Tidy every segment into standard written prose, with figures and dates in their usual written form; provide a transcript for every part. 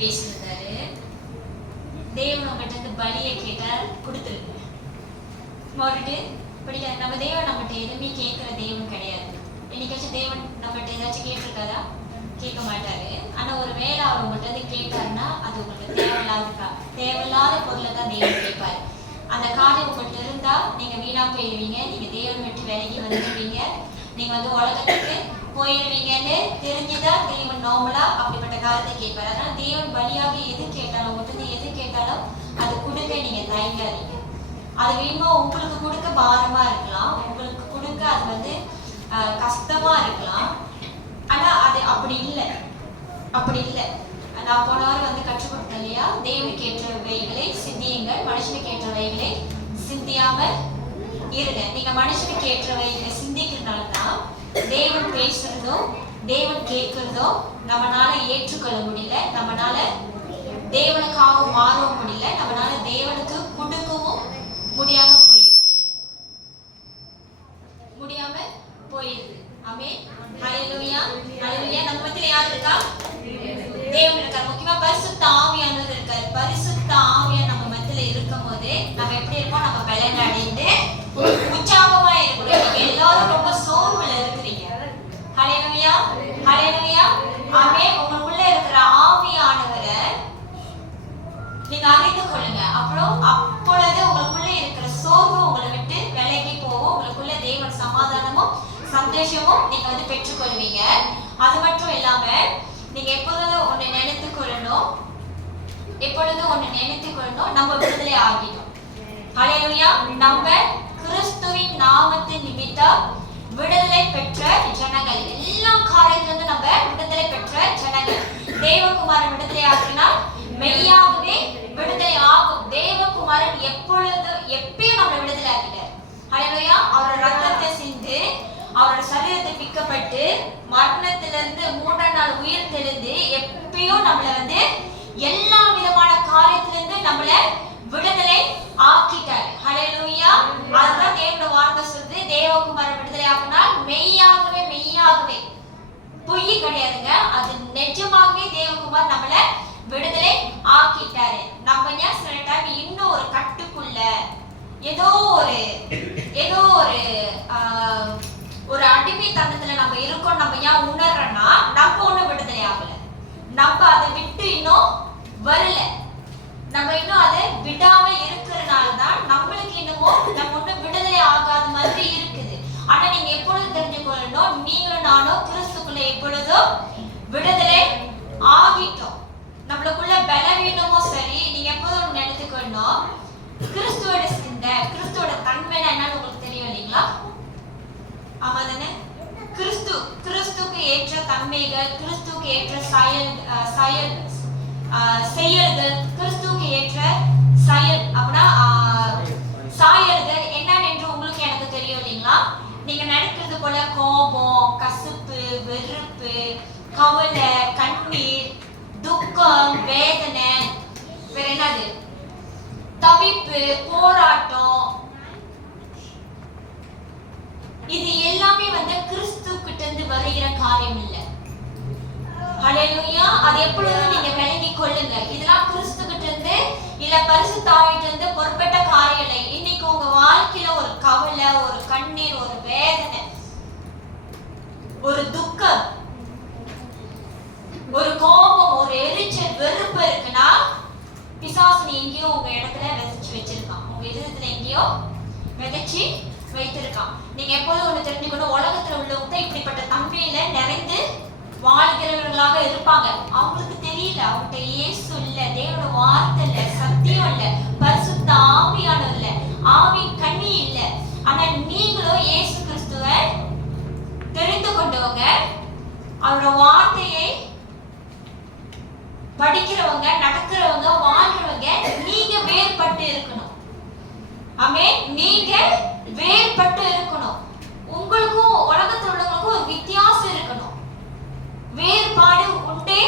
பேசியிருந்தாரு. தேவன் உங்கள்கிட்ட இருந்து பலியை கேட்டா கொடுத்துருங்க. மறுபடி பிடிக்க நம்ம தேவன் நம்மகிட்ட எதுவுமே கேட்கிற தேவன் கிடையாது. என்னைக்காச்சும் தேவன் நம்மகிட்ட ஏதாச்சும் கேட்டிருக்காரா? கேட்க மாட்டாரு. ஆனா ஒரு வேளை அவர் உங்கள்கிட்ட இருந்து கேட்டாருன்னா அது உங்களுக்கு தேவையில்லாத பொருளை தான் தேவன் கேட்பாரு. அந்த காரியம் உங்கள்கிட்ட இருந்தா நீங்க வீணா போயிடுவீங்க, நீங்க தேவன் விட்டு விலகி வந்துடுவீங்க, நீங்க உலகத்துக்கு போயிடுவீங்கன்னு தெரிஞ்சுதான் தேவன் நார்மலா அப்படிப்பட்ட காரியத்தை கேட்பாரு. அதனால தேவன் பலியாக எது கேட்டாலும் உங்கள்கிட்ட எது கேட்டாலும் அது கொடுக்க நீங்க தயங்காதீங்க. அது வேணுமோ உங்களுக்கு கொடுக்க பாரமா இருக்கலாம், உங்களுக்கு கொடுக்க அது கஷ்டமா இருக்கலாம். ஆனா அது அப்படி இல்லை. நான் போன வாரம் கற்றுக் கொடுத்தேன் இல்லையா, தேவனுக்கு ஏற்றவைகளை சிந்தியுங்கள், மனுஷனுக்கு ஏற்றவைகளை சிந்தியாமல் இருங்க. நீங்க மனுஷனுக்கு ஏற்றவைகளை சிந்திக்கிறதுனாலதான் தேவன் பேசுறதோ தேவன் கேட்கிறதோ நம்மளால ஏற்றுக்கொள்ள முடியல, நம்மளால தேவனுக்காக மாறவும் முடியல, நம்மளால தேவனுக்கு கொடுக்கவும் முடியாம போயிருது. ஆமென். ஹல்லேலூயா. ஹல்லேலூயா. நம்ம மத்தியில யார் இருக்கா? தேவன் இருக்கார். முக்கியமா பரிசுத்த ஆவியானவர் இருக்கார். பரிசுத்த ஆவியானவர் நம்ம மத்தியில இருக்கும்போது நம்ம எப்படி இருப்போம்? நம்ம பலன் அடைந்து உற்சாகமா இருக்கிறோம். நீங்க எல்லாரும் ரொம்ப சோர்வுல இருக்கிறீங்க. ஹல்லேலூயா. ஹல்லேலூயா. ஆமென். உங்களுக்குள்ள இருக்கிற ஆவியானவரை நீங்க அறிந்து கொள்ளுங்க. அப்பொழுது உங்களுக்குள்ள இருக்கிற சோர்வு உங்களை விட்டு விலகி போகும். உங்களுக்குள்ள தேவன் சமாதானமும் சந்தோஷமும் நீங்க பெற்றுக்கொள்வீங்க. அது மட்டும் இல்லாம நீங்க எப்பொழுதும் ஒண்ணு நினைத்துக் கொள்ளணும், நம்ம விடுதலை ஆகிட்டோம். ஹல்லேலூயா. நம்ம கிறிஸ்துவின் நாமத்தின் நிமித்தம் விடுதலை பெற்ற ஜனங்கள். எல்லா காரியத்திலிருந்து நம்ம விடுதலை பெற்ற ஜனங்கள். தேவகுமாரன் விடுதலை ஆக்கினால் மெய்யாகவே விடுதலை ஆகும். தேவகுமாரன் எப்பயும் நம்ம விடுதலை ஆக்கிட்டார். ஹல்லேலூயா. அவரோட ரத்தத்தை சிந்து அவரோட சரீரத்தை பிக்கப்பட்டு மரணத்திலிருந்து 3ஆம் நாள் உயிர் தெளிந்து எப்பயும் நம்மள எல்லா விதமான காரியத்திலிருந்து நம்மள விடுதலை ஆக்கிட்டார். ஹல்லேலூயா. அதுதான் தேவனோட வார்த்தை சொல்லுது, தேவகுமாரன் விடுதலை ஆக்கினால் மெய்யாகவே பொய் கிடையாதுங்க, அது நிஜமாகவே தேவகுமார் நம்மள விடுதலை ஆக்கிட்டாரு. நம்ம சில டைம் இன்னும் ஒரு கட்டுக்குள்ள ஏதோ ஒரு அடிமைத்தனத்துல நம்ம இருக்கோம். நம்ம ஏன் உணர்றோம்னா நம்ம ஒண்ணும் விடுதலை ஆகல, நம்ம அதை விட்டு இன்னும் வரல, நம்ம இன்னும் அதை விடாம இருக்கிறதுனாலதான் நம்மளுக்கு இன்னமும் நம்ம ஒண்ணும் விடுதலை ஆகாத மாதிரி இருக்குது. ஆனா நீங்க எப்பொழுது தெரிஞ்சுக்கொள்ளணும், நீங்களும் நானும் கிறிஸ்துக்குள்ள எப்பொழுதும் விடுதலை ஆகிட்டோம். நம்மளுக்குள்ள பலவீனமும் சரி, நீங்க எப்போதும் நினைத்துக்கொள்ளணும், கிறிஸ்துவோட சிந்தை கிறிஸ்துவோட தன்மைனா என்னன்னு உங்களுக்கு தெரியும் இல்லைங்களா? ஆமா தானே? கிறிஸ்துக்கு ஏற்ற தன்மைகள், கிறிஸ்துக்கு ஏற்ற செயல்கள், கிறிஸ்துக்கு ஏற்ற செயல் அப்படின்னா சாயல்கள் என்னன்னு என்று உங்களுக்கு எனக்கு தெரியும் இல்லைங்களா? நீங்க நடக்கிறது போல கோபம், கசப்பு, வெறுப்பு, கவலை, கண்ணீர், துக்கம், வேதனை, வேற என்னது, தவிப்பு, போராட்டம், இது எல்லாமே கிறிஸ்து கிட்ட இருந்து வருகிற காரியம் இல்ல. ஹல்லேலூயா. அது எப்பொழுதும் நீங்க விளங்கி கொள்ளுங்க. இதெல்லாம் கிறிஸ்து கிட்ட இருந்து இல்ல பரிசுத்த ஆவியிட்ட இருந்து பொறுப்பட்ட காரியம் இல்லை. இன்னைக்கு உங்க வாழ்க்கையில ஒரு கவலை, ஒரு கண்ணீர், ஒரு வேதனை, ஒரு துக்கம், ஒரு கோபம், ஒரு எரிச்சல், வெறுப்பு இருக்குன்னா பிசாசு எங்கேயோ உங்க இடத்துல விதைச்சு வச்சிருக்கான், உங்க இதயத்துல எங்கேயோ விதைச்சு வைத்திருக்கான். நீங்க எப்போதும் ஒண்ணு தெரிஞ்சுக்கணும், உலகத்துல உள்ளவங்க இப்படிப்பட்ட தன்மையில நிறைந்து வாழ்கிறவர்களாக இருப்பாங்க. அவங்களுக்கு தெரியல, அவங்ககிட்ட இயேசு இல்ல, தேவனோட வார்த்தை இல்ல, சத்தியம் இல்ல, பரிசுத்த ஆவியானவர் இல்ல, ஆவியின் கனி இல்ல. ஆனா நீங்களும் இயேசு கிறிஸ்துவை தெரிந்து கொண்டவங்க, அவரோட வார்த்தையை படிக்கிறவங்க, நடக்கிறவங்க, வாழ்றவங்க, நீங்க வேறுபட்டு இருக்கணும். ஆமென். நீங்க வேறுபட்டு இருக்கணும். உங்களுக்கும் உலகத்தில் உள்ளவங்களுக்கும் ஒரு வித்தியாசம் இருக்கணும், வேறுபாடு உண்டே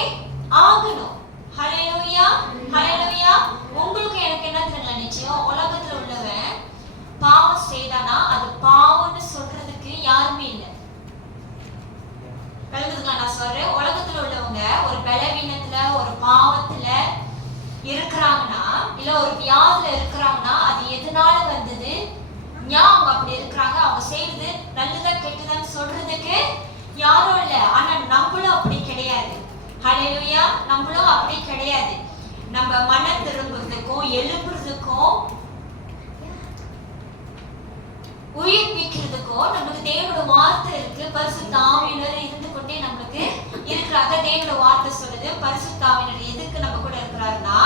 ஆகணும். ஹல்லேலூயா. ஹல்லேலூயா. உங்களுக்கு எனக்கு என்ன தெரியல, நிச்சயம் உலகத்துல உள்ளவன் பாவம் செய்தானா அது பாவம்னு சொல்றதுக்கு யாருமே இல்லை. நான் சொல்றேன், உலகத்துல உள்ளவங்க ஒரு பலவீனத்துல, ஒரு பாவத்துல, இருக்கிறாங்கன்னா, இல்ல ஒரு வியாதியில இருக்கிறாங்கன்னா அது எதனால வந்தது, ஏன் அவங்க அப்படி இருக்கிறாங்க, அவங்க செய்யறது நல்லதா கெட்டதான்னு சொல்றதுக்கு யாரும் இல்ல. ஆனா நம்மளும் அப்படி கிடையாது. ஹல்லேலூயா. நம்மளும் அப்படி கிடையாது. நம்ம மனம் திரும்புறதுக்கும் எழுப்புறதுக்கும் உயிர்ப்பிக்கிறதுக்கும் நமக்கு தேவனோட வார்த்தை இருக்கு. பரிசுத்த ஆவியானவர் இருந்து கொண்டே நமக்கு இருக்கிறாங்க. தேவனோட வார்த்தை சொல்லுது, பரிசுத்த ஆவியானவர் எதுக்கு நம்ம கூட இருக்கிறாருன்னா,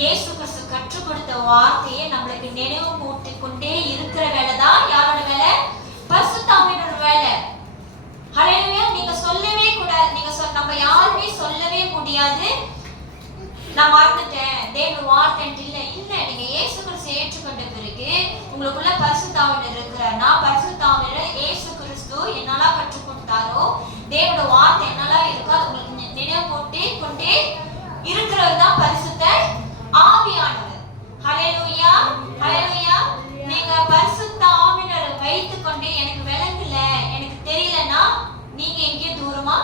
இயேசு கிறிஸ்து கற்றுக் கொடுத்த வார்த்தையை நம்மளுக்கு நினைவு கூட்டி கொண்டே இருக்கிற வேலை தான் யாரோட வேலை? பரிசுத்த ஆவியானோட வேலை. ஹல்லேலூயா. நீங்க சொல்லவே கூடாது. நீங்க நம்ம யாருமே சொல்லவே முடியாது, நான் மறந்துட்டேன் தேவனோட வார்த்தை இல்ல. இல்ல, நீங்க இயேசு கிறிஸ்து ஏற்றுக்கொண்ட பிறகு உங்களுக்குள்ள பரிசுத்த ஆவியானவர் இருக்கிறார்னா, பரிசுத்த ஆவியானவர் இயேசு கிறிஸ்து என்னெல்லாம் கற்றுக் கொடுத்தாரோ, தேவனோட வார்த்தை என்னெல்லாம் இருக்கோ அது உங்களுக்கு நினைவு போட்டு கொண்டே இருக்கிறவர் தான் பரிசுத்த ஆவியானவர். ஹல்லேலூயா. ஹல்லேலூயா. நீங்க பரிசுத்த ஆவியானவரை வைத்துக் கொண்டு எனக்கு விளங்கல, எனக்கு தெரியலன்னா நீங்க எங்கேயோ தூரமா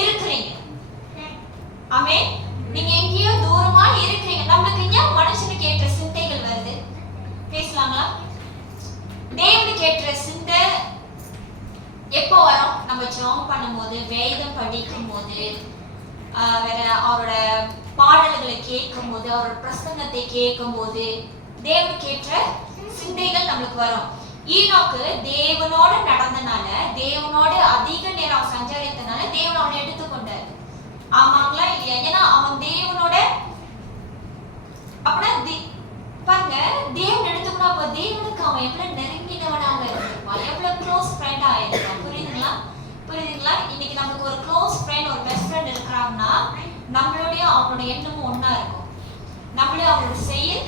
இருக்கிறீங்க. ஆமென். நீங்க எங்கேயோ தூரமா இருக்கிறீங்க. நம்மளுக்கு ஏன் மனுஷனுக்கு ஏற்ற சிந்தைகள் வருது? பேசலாங்களா? தேவனுக்கு ஏற்ற சிந்தை எப்போ வரும்? நம்ம ஜெபம் பண்ணும்போது, வேதம் படிக்கும் போது, வேற அவரோட பாடல்களை கேட்கும் போது, அவரோட பிரசங்கத்தை கேட்கும் போது தேவனுக்கு ஏற்ற சிந்தைகள் நம்மளுக்கு வரும். ஈனோக்கு தேவனோட நடந்தனால, தேவனோட அதிக நேரம் சஞ்சரித்தனால தேவன் அவனை எடுத்துக்கொண்டார். ஆமாங்களா இல்லையா? ஏன்னா அவன் தேவனோட அப்படின்னா பாருங்க, தேவன் எடுத்துக்கணும். அப்ப தேவனுக்கு அவன் எவ்வளவு நெருங்கினவனாக இருப்பான், எவ்வளவு க்ளோஸ் ஃப்ரெண்டா இருப்பான். புரியுதுங்களா? புரியுதுங்களா? இன்னைக்கு நமக்கு ஒரு க்ளோஸ் ஃப்ரெண்ட், ஒரு பெஸ்ட் ஃப்ரெண்ட் இருக்கிறாங்கன்னா நம்மளுடைய அவனோட எண்ணமும் ஒன்னா இருக்கும், நம்மளுடைய அவனோட செயல்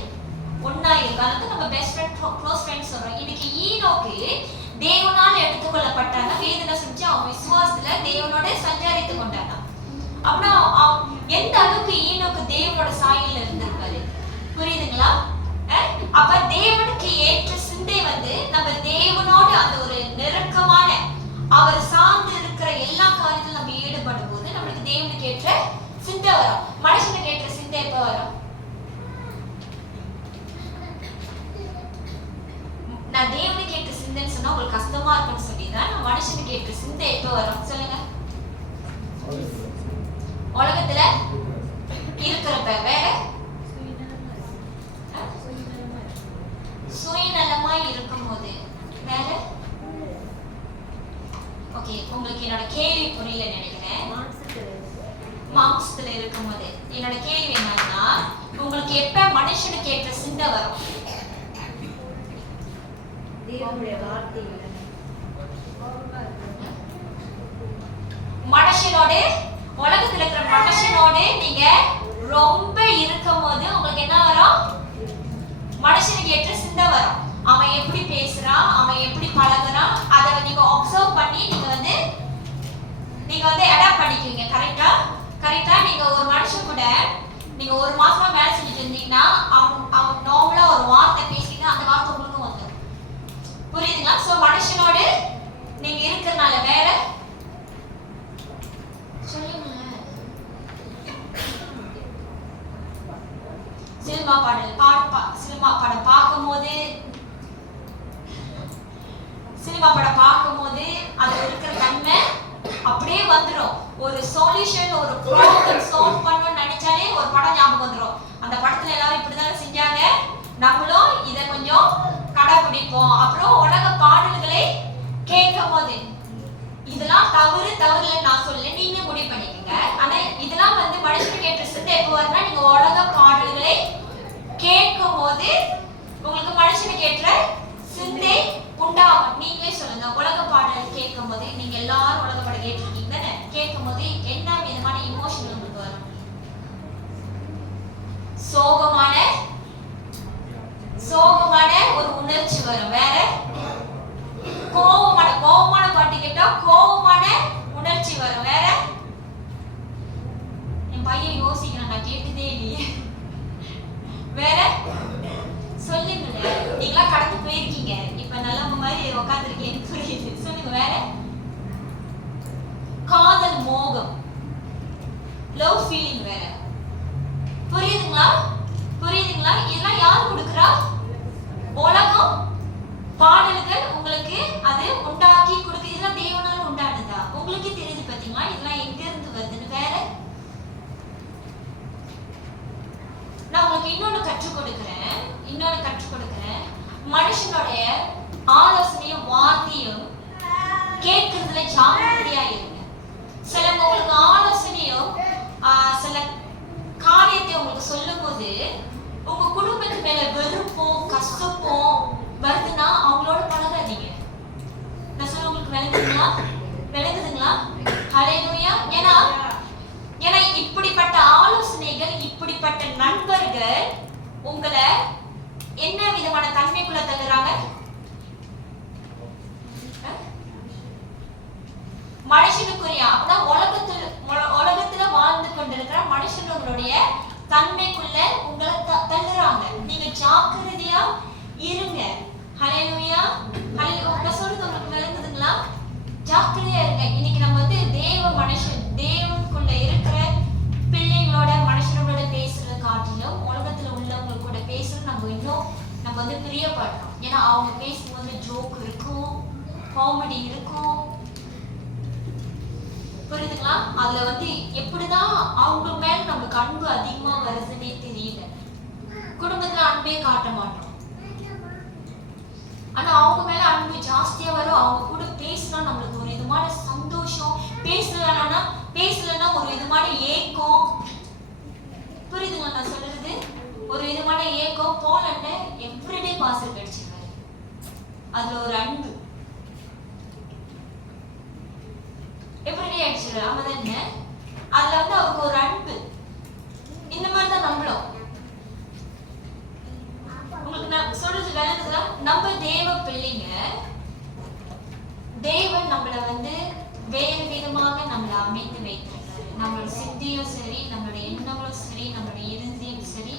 ஒன்னா இருக்கும். அதாவது நம்ம பெஸ்ட் ஃப்ரெண்ட், க்ளோஸ் ஃப்ரெண்ட் சொல்றோம். இன்னைக்கு ஈனோக்கு தேவனால் எடுத்துக்கொள்ளப்பட்டானா, வேதனை செஞ்சு அவன் விசுவாசத்துல தேவனோட சஞ்சாரித்து கொண்டானா. அப்படின்னா எந்த அளவுக்கு ஈனோக்கு தேவனோட சாயல்ல இருந்திருப்பாரு. புரியுதுங்களா? அப்ப தேவனுக்கு ஏற்ற சிந்தை நம்ம தேவனோட அந்த ஒரு நெருக்கமான அவர் சார்ந்து இருக்கிற எல்லா காரியத்திலும் நம்ம ஈடுபடும் போது நம்மளுக்கு தேவனுக்கு ஏற்ற சிந்தை வரும். மனுஷனுக்கு ஏற்ற சிந்தை எப்ப வரும்? நான் தேவனுக்கு ஏற்ற சிந்தைன்னு சொன்னா உங்களுக்கு கஷ்டமா இருக்குன்னு சொல்லிதான், நான் மனுஷனுக்கு ஏற்ற சிந்தை எப்ப வரும் சொல்லுங்க? உலகத்துல இருக்கிறப்ப வேற சுயநலமா இருக்கும் போது வேற. ஓகே, உங்களுக்கு என்னோட கேள்வி புரியல நினைக்கிறேன். மாம்சத்துல இருக்கும் போது என்னோட கேள்வி என்னன்னா, உங்களுக்கு எப்ப மனுஷனுக்கு ஏற்ற சிந்தை வரும்? மனுஷனோட, உலகத்துல இருக்கிற மனுஷனோட நீங்க ரொம்ப இருக்கும் போது உங்களுக்கு என்ன வரும்? மனுஷனுக்கு ஏற்ற சிந்தை வரும். அவன் எப்படி பேசுறான், அவன் எப்படி பழகுறான், அதை நீங்க அப்சர்வ் பண்ணி நீங்க அடாப்ட் பண்ணிக்குவீங்க. கரெக்டா? கரெக்டா? நீங்க ஒரு மனுஷன் கூட நீங்க ஒரு மாசமா வேலை செஞ்சுட்டு இருந்தீங்கன்னா அவன் நார்மலா ஒரு வார்த்தை பேசினா அந்த வார்த்தை உங்களுக்கும் வந்துடும். புரியுதுங்களா? சோ மனுஷனோட நீங்க இருக்கிறதுனால வேற சொல்லுங்க. சினிமா படம் பார்க்கும்போது அது இருக்கிற தன்மை அப்படியே வந்துடும். ஒரு சொல்யூஷன், ஒரு ப்ராப்ளம் சால்வ் பண்ணணும்னு நினைச்சாலே ஒரு படம் ஞாபகம் வந்துடும். அந்த படத்துல எல்லாரும் இப்படிதான் செஞ்சாங்க, நம்மளும் இதை கொஞ்சம் கடைபிடிப்போம். அப்புறம் உலக பாடல்களை கேட்கும் போது இதெல்லாம் தவறுல நான் சொல்ல, நீங்க முடிவு பண்ணிக்கோங்க. ஆனா இதெல்லாம் மனுஷனுக்கு ஏற்ற சிந்தை எப்போ வரும்னா, நீங்க உலக பாடல்களை கேட்கும் போது உங்களுக்கு மனுஷனுக்கு ஏற்ற சிந்தை உண்டாகும். நீங்களே சொல்லுங்க, உலக பாடல் கேட்கும் போது, நீங்க எல்லாரும் உலக பாடல் கேட்டிருக்கீங்க தானே, கேட்கும் போது என்ன விதமான இமோஷன் உங்களுக்கு வரும்? சோகமான ஒரு உணர்ச்சி வரும். வேற கோபமான பாட்டு கேட்டா கோபமான உணர்ச்சி வரும். வேற என் பையன் யோசிக்கிறான், நான் கேட்டதே இல்லையே. வேற சொல்லுங்க, நீங்களா கடந்து போயிருக்கீங்க, இப்ப நல்லவங்க மாதிரி உட்காந்துருக்கீங்க, புரியுது. சொல்லுங்க வேற. காதல், மோகம், லவ் ஃபீலிங் வேற. புரியுதுங்களா? புரியுதுங்களா? இதெல்லாம் யார் கொடுக்குறா? உலகம் பாடல்கள் உங்களுக்கு அது உண்டாக்கி கொடுக்கு. இதெல்லாம் தேவனால உண்டானதா? உங்களுக்கே தெரியுது பாத்தீங்களா இதெல்லாம் எங்க இருந்து வருதுன்னு. வேற நான் உங்களுக்கு இன்னொன்னு கற்றுக் கொடுக்கிறேன். மனுஷனுடைய ஆலோசனையும் வார்த்தையும் கேட்கறதுல ஜாக்கிரதையா இருங்க. சிலவங்க உங்களுக்கு ஆலோசனையும் சில காரியத்தை உங்களுக்கு சொல்லும் போது உங்க குடும்பத்து மேல வெறுப்பும் கஷ்டப்பும் வருதுன்னா அவங்களோட பழகாதீங்க. நான் சொல்ல உங்களுக்கு விளங்குதுங்களா? ஹல்லேலூயா. ஏன்னா இப்படிப்பட்ட ஆலோசனைகள், இப்படிப்பட்ட நண்பர்கள் உங்களை என்ன விதமான தன்மைக்குள்ள தள்ளுறாங்க? மனுஷனுக்குரிய அப்பதான் உலகத்துல வாழ்ந்து கொண்டிருக்கிற மனுஷனுடைய தன்மைக்குள்ள உங்களை தள்ளுறாங்க. நீங்க ஜாக்கிரதையா இருங்க. ஹல்லேலூயா. நான் சொல்றது உங்களுக்கு விளங்குதுங்களா? ஜாக்கிரதையா இருங்க. இன்னைக்கு நம்ம தேவனுக்குள்ள இருக்கிற பிள்ளைங்களோட மனுஷனோட பேசுறத காட்டிலும் உலகத்துல உள்ளவங்க கூட பேசுறது நம்ம பிரியப்படுறோம். ஏன்னா அவங்க பேசும்போது ஜோக் இருக்கும், காமெடி இருக்கும். புரியுதுங்களா? அதுல எப்படிதான் அவங்க மேல நமக்கு அன்பு அதிகமா வருதுன்னே தெரியல. குடும்பத்துல அன்பே காட்ட மாட்டோம், ஆனா அவங்க மேல அன்பு ஜாஸ்தியா வரும். அவங்க கூட பேசினா நம்மளுக்கு ஒரு விதமான சந்தோஷம், பேசலன்னா ஒரு விதமான ஏக்கம். புரியுதுங்களா நான் சொல்றது? ஒரு விதமான ஏக்கம். போலன்னு எவ்ரிடே பாசல் கிடைச்சிருக்காரு. அதுல ஒரு அன்பு எவ்ரிடே அடிச்சிருக்காரு. ஆமாதானே? அதுல அவருக்கு ஒரு அன்பு. இந்த மாதிரிதான் நம்மளும். உங்களுக்கு நான் சொல்றது விளங்குதா? நம்ம தேவ பிள்ளைங்க. தேவன் நம்மள வேறு விதமாக நம்மளை அமைத்து வைத்திருக்காரு. நம்மளோட சித்தியும் சரி, நம்மளோட எண்ணங்களும் சரி, நம்மளுடைய இருந்தையும் சரி,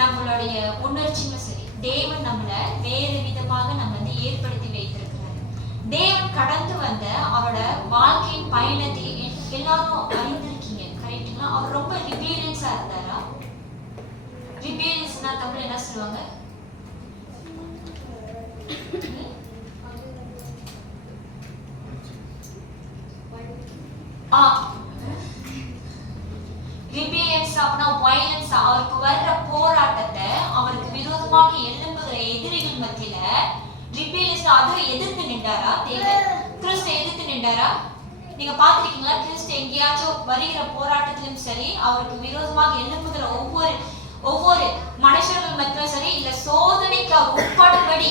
நம்மளுடைய உணர்ச்சியும் சரி, தேவன் நம்மளை வேறு விதமாக நம்ம ஏற்படுத்தி வைத்திருக்கிறாரு. தேவன் கடந்து வந்த அவரோட வாழ்க்கையின் பயணத்தை எல்லாரும் அறிந்திருக்கீங்க. கரெக்டுங்களா? அவர் ரொம்ப ரிபீலியன்ஸா இருந்தாரா? ரிபீலியன்ஸ்னா தமிழ் என்ன சொல்லுவாங்க? ரிபீலியன்ஸ் அப்படின்னா வயலன்ஸ். அவருக்கு வர்ற போராட்டத்தை, அவருக்கு விரோதமாக எழும்புகிற எதிரிகள் மத்தியில ரிபீலியன்ஸ் அதை எதிர்த்து நின்றாரா? கிறிஸ்து எதிர்த்து நின்றாரா? நீங்க பாத்திருக்கீங்களா? கிறிஸ்து எங்கேயாச்சும் வருகிற போராட்டத்திலும் சரி, அவருக்கு விரோதமாக எழும்புகிற ஒவ்வொரு மனுஷர்கள் மத்தியிலும் சரி, இல்ல சோதனைக்கு அவர் உட்படும்படி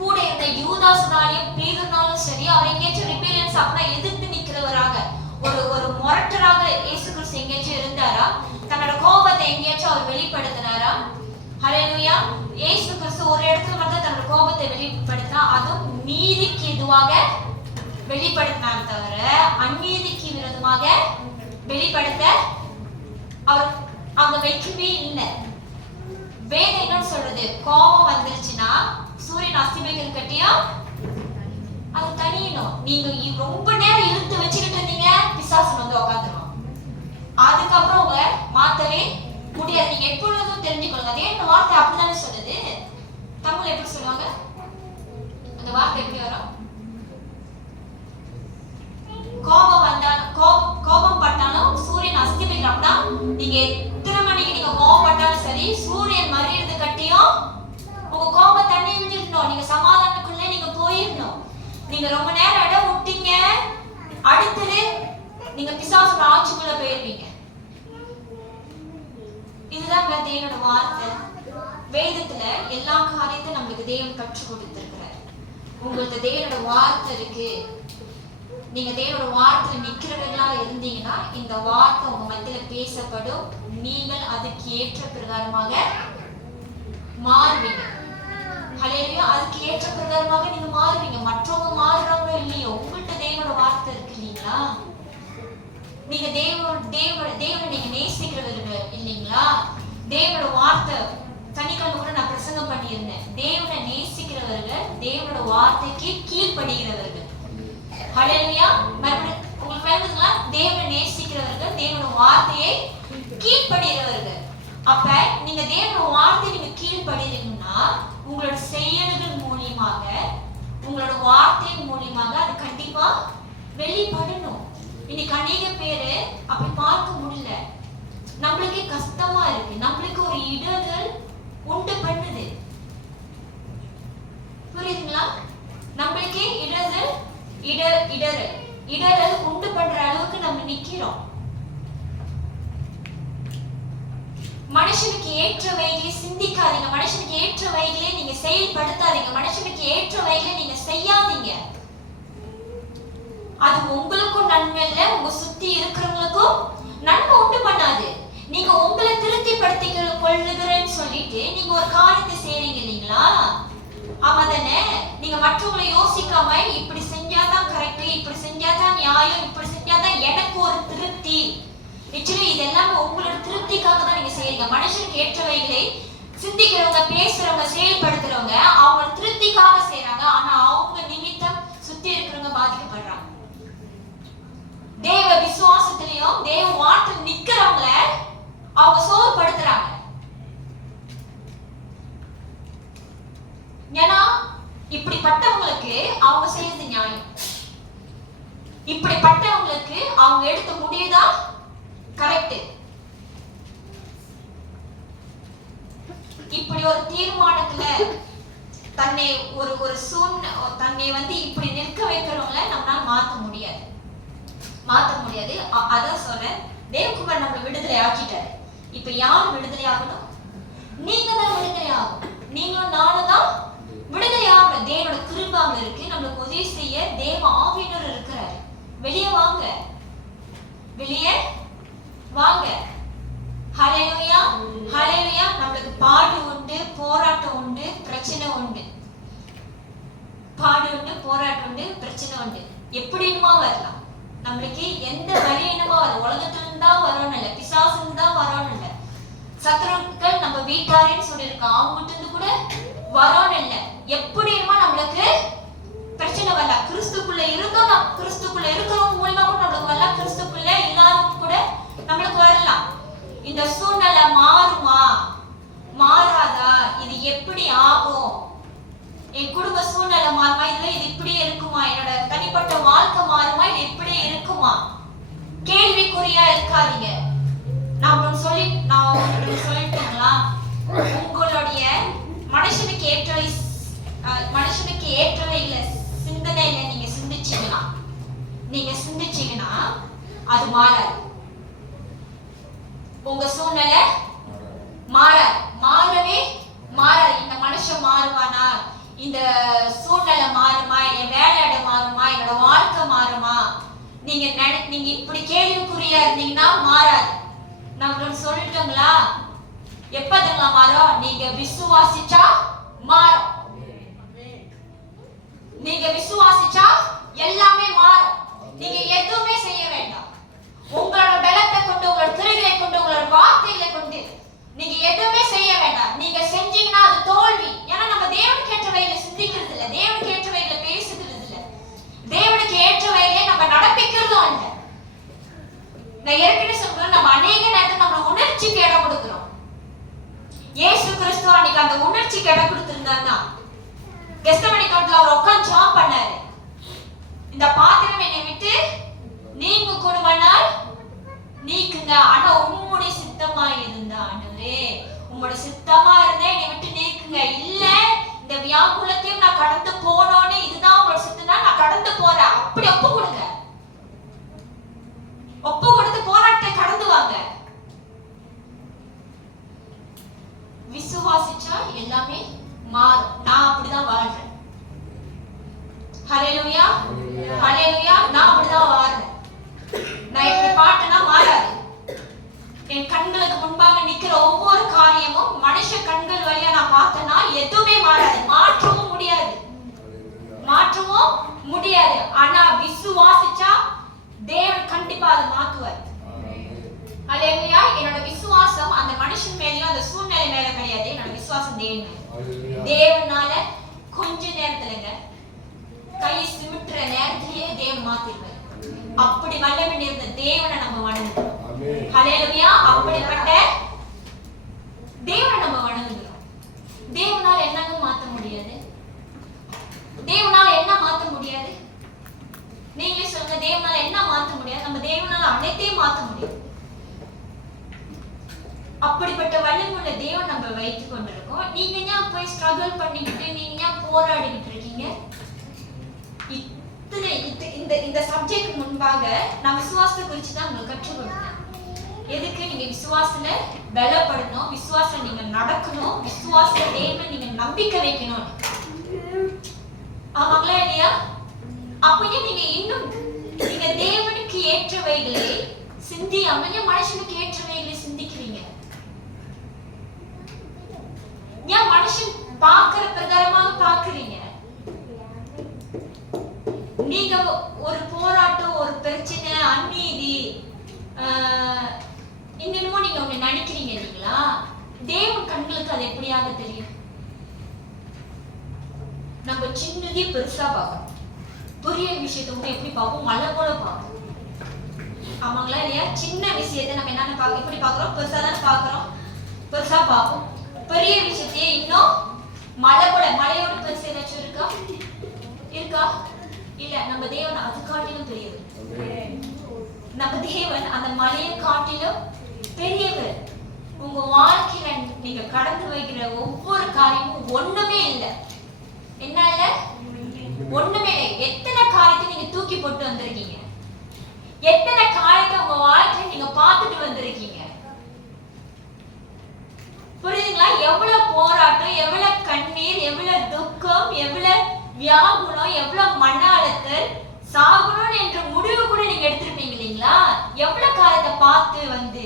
கூட இருந்த யூதாஸ்னாலையும் பேதுருனாலும் சரி, அவர் எங்கேயாச்சும் ரிபீலியன்ஸ் அப்படின்னா எதிர்த்து நிற்கிறவராக, ஒரு முரட்டராக இயேசு கிறிஸ்து எங்கேயாச்சும் இருந்தாரா? தன்னோட கோபத்தை எங்கேயாச்சும் அவர் வெளிப்படுத்தினாரா? ஹல்லேலூயா. இயேசு கிறிஸ்து ஒரு இடத்துல மட்டும் தன்னோட கோபத்தை வெளிப்படுத்தினா, அதுவும் நீதிக்கு எதுவாக வெளிப்படுத்தினார் தவிர அநீதிக்கு விரோதமாக வெளிப்படுத்த அவர் அங்க வைக்கவே இல்லை. வேதம் என்னன்னு சொல்றது? கோபம் வந்துருச்சுன்னா சூரியன் அஸ்தமிக்கிற கட்டியும் அது தனியணும். நீங்க ரொம்ப நேரம் இழுத்து வச்சுக்கிட்டு இருந்தீங்க, பிசாசு உட்காந்துரும். அதுக்கப்புறம் உங்க மாத்தவே முடியாது. நீங்க எப்பொழுதும் தெரிஞ்சுக்கொள்ளுங்க. அதே இந்த வார்த்தை அப்படிதானே சொல்லுது. தமிழ்ல எப்படி சொல்லுவாங்க? அந்த வார்த்தை எப்படி வரும்? கோபம் பட்டாலும் சூரியன் அஸ்தமிக்கிறப்ப நீங்க எத்தனை மணிக்கு நீங்க கோபம் பட்டாலும் சரி, சூரியன் மறையிறது கட்டியும் உங்க கோபம் தண்ணி இருந்துடணும். நீங்க சமாதானத்துக்குள்ள நீங்க போயிடணும். நீங்க ரொம்ப நேரம் இடம் விட்டீங்க, அடுத்தது நீங்க பிசாசோட ஆட்சிக்குள்ள போயிருவீங்க. இதுதான் தேவனோட வார்த்தை. வேதத்துல எல்லா காரியத்தையும் நம்மளுக்கு தேவன் கற்றுக் கொடுத்திருக்கிறார். உங்களுக்கு தேவனோட வார்த்தை இருக்கு. நீங்க தேவனோட வார்த்தையில நிக்கிறவர்களா இருந்தீங்கன்னா இந்த வார்த்தை உங்க மத்தியில பேசப்படும். நீங்கள் அதுக்கு ஏற்ற பிரகாரமாக மாறுவீங்க. ஹல்லேலூயா. அதுக்கு ஏற்ற பிரகாரமாக நீங்க மாறுவீங்க. மற்றவங்க மாறுறாங்களோ இல்லையோ, உங்கள்கிட்ட தேவனோட வார்த்தை இருக்கு இல்லைங்களா? நீங்க தேவனை நீங்க நேசிக்கிறவர்கள் இல்லைங்களா? தேவனோட வார்த்தை சனிக்கிழமை கூட நான் பிரசங்கம் பண்ணியிருந்தேன். தேவனை நேசிக்கிறவர்கள் தேவனோட வார்த்தைக்கு கீழ்ப்படுகிறவர்கள். ஹல்லேலூயா. மறுபடியும் உங்களுக்கு வேணுங்களா? தேவனை நேசிக்கிறவர்கள் தேவனோட வார்த்தையை கீழ்ப்படுகிறவர்கள். அப்ப நீங்க தேவனோட வார்த்தையை நீங்க கீழ்ப்படுறீங்கன்னா உங்களோட செயல்கள் மூலியமாக, உங்களோட வார்த்தையின் மூலியமாக அது கண்டிப்பா வெளிப்படணும். இன்னைக்கு அநேக பேரு அப்படி பார்க்க முடியல. நம்மளுக்கே கஷ்டமா இருக்கு. நம்மளுக்கு ஒரு இடர்கள் உண்டு பண்ணுது. புரியுதுங்களா? நம்மளுக்கே இடர்கள் உண்டு பண்ற அளவுக்கு நம்ம நிக்கிறோம். மனுஷனுக்கு ஏற்ற வகையிலே சிந்திக்காதீங்க. மனுஷனுக்கு ஏற்ற வகையிலே நீங்க செயல்படுத்தாதீங்க. மனுஷனுக்கு ஏற்ற வகையிலே நீங்க செய்யாதீங்க. அது உங்களுக்கும் நன்மை இல்லை, உங்க சுத்தி இருக்கிறவங்களுக்கும் நன்மை உண்டு பண்ணாது. நீங்க உங்களை திருப்திப்படுத்திக் கொள்ளுகிறேன்னு சொல்லிட்டு நீங்க ஒரு காரியத்தை செய்றீங்க இல்லைங்களா? ஆமா தானே? நீங்க மற்றவங்களை யோசிக்காம இப்படி செஞ்சாதான் கரெக்ட், இப்படி செஞ்சாதான் நியாயம், இப்படி செஞ்சாதான் எனக்கு ஒரு திருப்தி. நிச்சயம் இது எல்லாமே உங்களோட திருப்திக்காக தான் நீங்க செய்றீங்க. மனுஷனுக்கு ஏற்றவைகளை சிந்திக்கிறவங்க, பேசுறவங்க, செயல்படுத்துறவங்க அவங்க திருப்திக்காக செய்யறாங்க. ஆனா அவங்க நிமித்தம் சுத்தி இருக்கிறவங்க பாதிக்கப்படுறாங்க. தேவ விசுவாசத்திலையும் தேவ வார்த்தையில் நிக்கிறவங்கள அவங்க சோர்வுபடுத்துறாங்க. ஏன்னா இப்படிப்பட்டவங்களுக்கு அவங்க செய்யறது நியாயம். இப்படிப்பட்டவங்களுக்கு அவங்க எடுத்த முடிவுதான் கரெக்ட். இப்படி ஒரு தீர்மானத்துல தன்னை தன்னை இப்படி நிற்க வைக்கிறவங்கள நம்மளால மாத்த முடியாது. அதான் சொல்றேன், தேவகுமார் நம்மளை விடுதலை ஆக்கிட்டாரு. இப்ப யார் விடுதலை ஆகணும்? நீங்க தான் விடுதலை ஆகணும். நீங்களும் நானும் தான் விடுதலை ஆகணும். தேவனோட கிருபை இருக்கு. நம்மளுக்கு உதவி செய்ய தேவ ஆவியானவர் இருக்கிறாரு. வெளியே வாங்க, வெளியே வாங்க. ஹல்லேலூயா, ஹல்லேலூயா. நம்மளுக்கு பாடு உண்டு, போராட்டம் உண்டு, பிரச்சனை உண்டு. பாடு உண்டு, போராட்டம் உண்டு, பிரச்சனை உண்டு. எப்படினுமா வரலாம். நம்மளுக்கு எந்த வழியினுமா வரும். உலகத்துல தான் வரணும் இல்ல, பிசாசுன்னு தான் வரணும் இல்ல, சத்துருக்கள் நம்ம வீட்டாரேன்னு சொல்லியிருக்கோம், அவங்ககிட்ட இருந்து கூட வரணும் இல்ல. எப்படிமா நம்மளுக்கு பிரச்சனை வரல. கிறிஸ்துக்குள்ள இருந்தோம், கிறிஸ்துக்குள்ள இருக்கிறவங்க மூலமா கூட நம்மளுக்கு வரல. கிறிஸ்துக்குள்ள இல்லாதவங்க கூட நம்மளுக்கு வரலாம். இந்த சூழ்நிலை மாறுமா மாறாதா? இது எப்படி ஆகும்? என் குடும்ப சூழ்நிலை மாறுமா? இதுல இது இப்படியே இருக்குமா? என்னோட தனிப்பட்ட வாழ்க்கை மாறுமா? இது இப்படியே இருக்குமா? கேள்விக்குறியா இருக்காதீங்க. நான் சொல்லிட்டீங்களா? உங்களுடைய மனுஷனுக்கு ஏற்றவைகளை சிந்தனையில நீங்க சிந்திச்சீங்கன்னா அது மாறாது. உங்க சூழ்நிலை மாறவே மாறாது. இந்த மனுஷன் மாறுவானா? இந்த சூழ்நிலை மாறுமா? என் வேலை இடம் மாறுமா? என்னோட வாழ்க்கை மாறுமா? நீங்க இப்படி கேள்விக்குறியா இருந்தீங்கன்னா மாறாது. நம்மளோட சொல்லிட்டோங்களா? எப்பதுங்களா மாறும்? நீங்க விசுவாசிச்சா மாறும். நீங்க விசுவாசிச்சா எல்லாமே மாறும். நீங்க எதுவுமே செய்ய வேண்டாம். உங்களோட பலத்தை கொண்டு, உங்களோட கிருபையை கொண்டு, உங்களோட வார்த்தைகளை கொண்டு நீங்க எதுவுமே செய்ய வேண்டாம். நீங்க செஞ்சீங்கன்னா அது தோல்வி. ஏன்னா நம்ம தேவனுக்கு ஏற்ற வகையில சிந்திக்கிறது இல்ல, தேவனுக்கு ஏற்ற வகையில பேசுகிறது இல்ல, தேவனுக்கு ஏற்ற வகையில நம்ம நடப்பிக்கிறதும் இல்ல. நான் ஏற்கனவே சொல்றேன், நம்ம அநேக நேரத்தில் நம்ம உணர்ச்சிக்கு இடம் கொடுக்கிறோம். இயேசு கிறிஸ்து அன்னைக்கு அந்த உணர்ச்சிக்கு இடம் கொடுத்திருந்தாருன்னா கெத்செமனே தோட்டத்துல அவர் உட்கார்ந்து ஜெபம் பண்ணாரு. இந்த பாத்திரம் என்னை விட்டு நீங்க கூடுமானால் நீக்குங்க, ஆனா உம்முடைய சித்தமா இருந்தா ஆண்டவரே, உம்முடைய சித்தமா இருந்தா என்னை விட்டு நீக்குங்க. இல்ல இந்த வியாகுலத்தையும் நான் கடந்து போனோன்னு, இதுதான் உங்களோட சித்தம்னா நான் கடந்து போறேன், அப்படி ஒப்பு கொடுங்க. ஒப்பு கொடுத்து போராட்டத்தை கடந்து வாங்க. விசுவாசிச்சா எல்லாமே மாறும். நான் அப்படிதான் வாழ்றேன். ஹல்லேலூயா, ஹல்லேலூயா. நான் அப்படிதான் வாழ்றேன். நான் இப்படி பாட்டுனா மாறாது. என் கண்களுக்கு முன்பாக நிக்கிற ஒவ்வொரு காரியமும் மனுஷ கண்கள் வழியா நான் பார்த்தேன்னா எதுவுமே மாறாது. மாற்றவும் முடியாது. ஆனா விசுவாசிச்சா தேவன் கண்டிப்பா அதை மாத்துவார். ஹல்லேலூயா. என்னோட விசுவாசம் அந்த மனுஷன் மேலயும் அந்த சூழ்நிலை மேல கிடையாது. என்னோட விசுவாசம் தேவன் மேல. தேவனால கொஞ்ச நேரத்துலங்க கை சிமிட்டுற நேரத்திலேயே தேவன் மாத்திருவார். அப்படி வல்லமை இருந்த தேவனை நம்ம வணங்குறோம். அனைத்தையும் மாற்ற முடியும். அப்படிப்பட்ட வல்லமுள்ள தேவன் நம்ம வைத்துக் கொண்டிருக்கோம். நீங்க ஏன் போய் ஸ்ட்ரகிள் பண்ணிக்கிட்டு, நீங்க ஏன் போராடிக்கிட்டு இருக்கீங்க? இந்த சப்ஜெக்ட் முன்பாக நான் விசுவாசத்தை குறித்து தான் உங்களுக்கு கற்றுக் கொடுத்தேன். எதுக்கு? நீங்க விசுவாசத்துல பலப்படணும், விசுவாசம் நீங்க நடக்கணும், விசுவாச தேவன் நீங்க நம்பிக்கை வைக்கணும். ஆமாங்களா இல்லையா? அப்பயே நீங்க இன்னும் நீங்க தேவனுக்கு ஏற்றவைகளை சிந்தியாம மனுஷனுக்கு ஏற்றவைகளை சிந்திக்கிறீங்க. ஏன் மனுஷன் பார்க்கிற பிரகாரமாக பார்க்கிறீங்க? நீங்க ஒரு போராட்டம், ஒரு பிரச்சனை, அநீதி, இன்னமும் நீங்க உங்க நினைக்கிறீங்க இல்லைங்களா? தேவன் கண்களுக்கு அது எப்படியாக தெரியும்? நம்ம சின்னதே பெருசா பார்க்கணும். பெரிய விஷயத்தை எப்படி பார்ப்போம்? மலை போல பார்ப்போம். ஆமாங்களா இல்லையா? சின்ன விஷயத்தை நம்ம என்னன்னு எப்படி பார்க்கிறோம்? பெருசா தானே பார்க்கிறோம். பெருசா பார்ப்போம். பெரிய விஷயத்தையே இன்னும் மலை போல, மலையோட பெருசு ஏதாச்சும் இருக்கா? இருக்கா? இல்ல. நம்ம தேவன் அது காட்டிலும் பெரியவர். நம்ம தேவன் அந்த மலையை காட்டிலும் பெரியவர். உங்க வாழ்க்கையில நீங்க கடந்து வைக்கிற ஒவ்வொரு காரியமும் ஒண்ணுமே இல்லை. என்ன இல்ல? ஒண்ணுமே இல்லை. எத்தனை காரியத்தை நீங்க தூக்கி போட்டு வந்திருக்கீங்க? எத்தனை காரியத்தை உங்க வாழ்க்கையில நீங்க பார்த்துட்டு வந்திருக்கீங்க? புரியுதுங்களா? எவ்வளவு போராட்டம், எவ்வளவு கண்ணீர், எவ்வளவு துக்கம், எவ்வளவு வியாகுலம், எவ்வளவு மன அழுத்தல், சாகணும் என்ற முடிவு கூட நீங்க எடுத்திருப்பீங்க இல்லைங்களா? எவ்வளவு காரியத்தை பார்த்து வந்து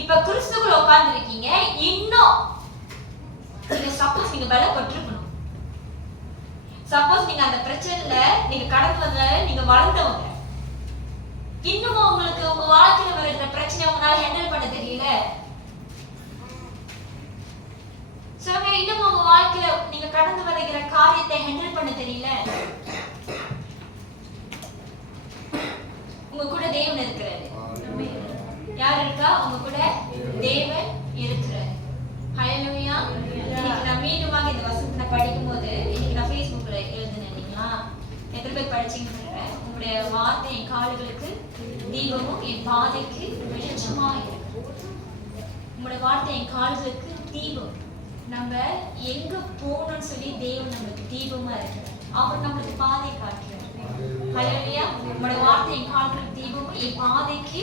இப்ப கிறிஸ்துக்குள்ள உட்கார்ந்து இருக்கீங்க. இன்னும் நீங்க சப்போஸ் நீங்க பலப்பட்டிருக்கணும். சப்போஸ் நீங்க அந்த பிரச்சனைல நீங்க கடந்து வந்தனால நீங்க வளர்ந்தவங்க. இன்னும் உங்களுக்கு உங்க வாழ்க்கையில வருகிற பிரச்சனை உங்களால ஹேண்டில் பண்ண தெரியல. சிலவங்க இன்னும் உங்க வாழ்க்கையில நீங்க கடந்து வருகிற காரியத்தை ஹேண்டில் பண்ண தெரியல. உங்க கூட தேவன் இருக்கிறாரு. யார் இருக்கா? உங்க கூட தேவன் இருக்கிறாரு. ஹல்லேலூயா. இன்னைக்கு நான் மீண்டுமாக இந்த வசனத்தை படிக்கும்போது, இன்னைக்கு நான் Facebookல எழுதுனேன் இல்லைங்களா? எத்தனை பேர் படிச்சீங்கன்னு சொல்றேன். உங்களுடைய வார்த்தை என் கால்களுக்கு தீபமும் என் பாதைக்கு வெளிச்சமா இருக்கு. உங்களுடைய வார்த்தை என் கால்களுக்கு தீபம். நம்ம எங்க போகணும்னு சொல்லி தேவன் நமக்கு தீபமா இருக்கிறார். அவர் நம்மளுக்கு பாதை காட்டுறார். ஹல்லேலூயா. உங்களுடைய வார்த்தை என் கால்களுக்கு தீபமும் என் பாதைக்கு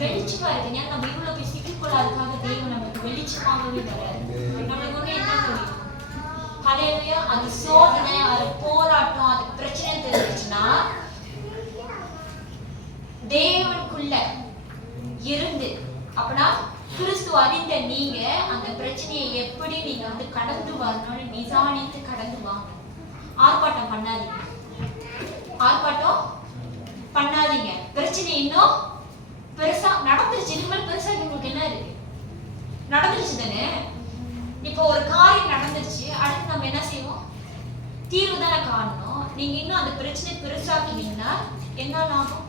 வெளிச்சமா இருக்கு. ஏன்னா நம்ம இவ்வளவு போய் சிக்கிக்கொள்ளாதுக்காக தேவன் நமக்கு வெளிச்சமாகவே வராது. நம்மளுக்கு ஒண்ணு என்ன தெரியும்? ஹல்லேலூயா. அது சோதனை, அது போராட்டம், அது பிரச்சனை தெரிஞ்சுச்சுன்னா தேவனுக்குள்ள இருந்து அப்படின்னா கிறிஸ்து அறிந்த நீங்க அந்த பிரச்சனையை எப்படி நீங்க வந்து கடந்து வரணும்னு நிதானித்து கடந்து வாங்க. ஆர்ப்பாட்டம் பண்ணாதீங்க. ஆர்ப்பாட்டம் பண்ணாதீங்க. பிரச்சனை இன்னும் பெருசா நடந்துருச்சு. இனிமேல் பெருசா உங்களுக்கு என்ன இருக்கு? நடந்துருச்சு தானே. இப்போ ஒரு காரியம் நடந்துருச்சு. அடுத்து நம்ம என்ன செய்வோம்? தீர்வு தானே காணணும். நீங்க இன்னும் அந்த பிரச்சனை பெருசாக்கினீங்கன்னா என்ன லாபம்?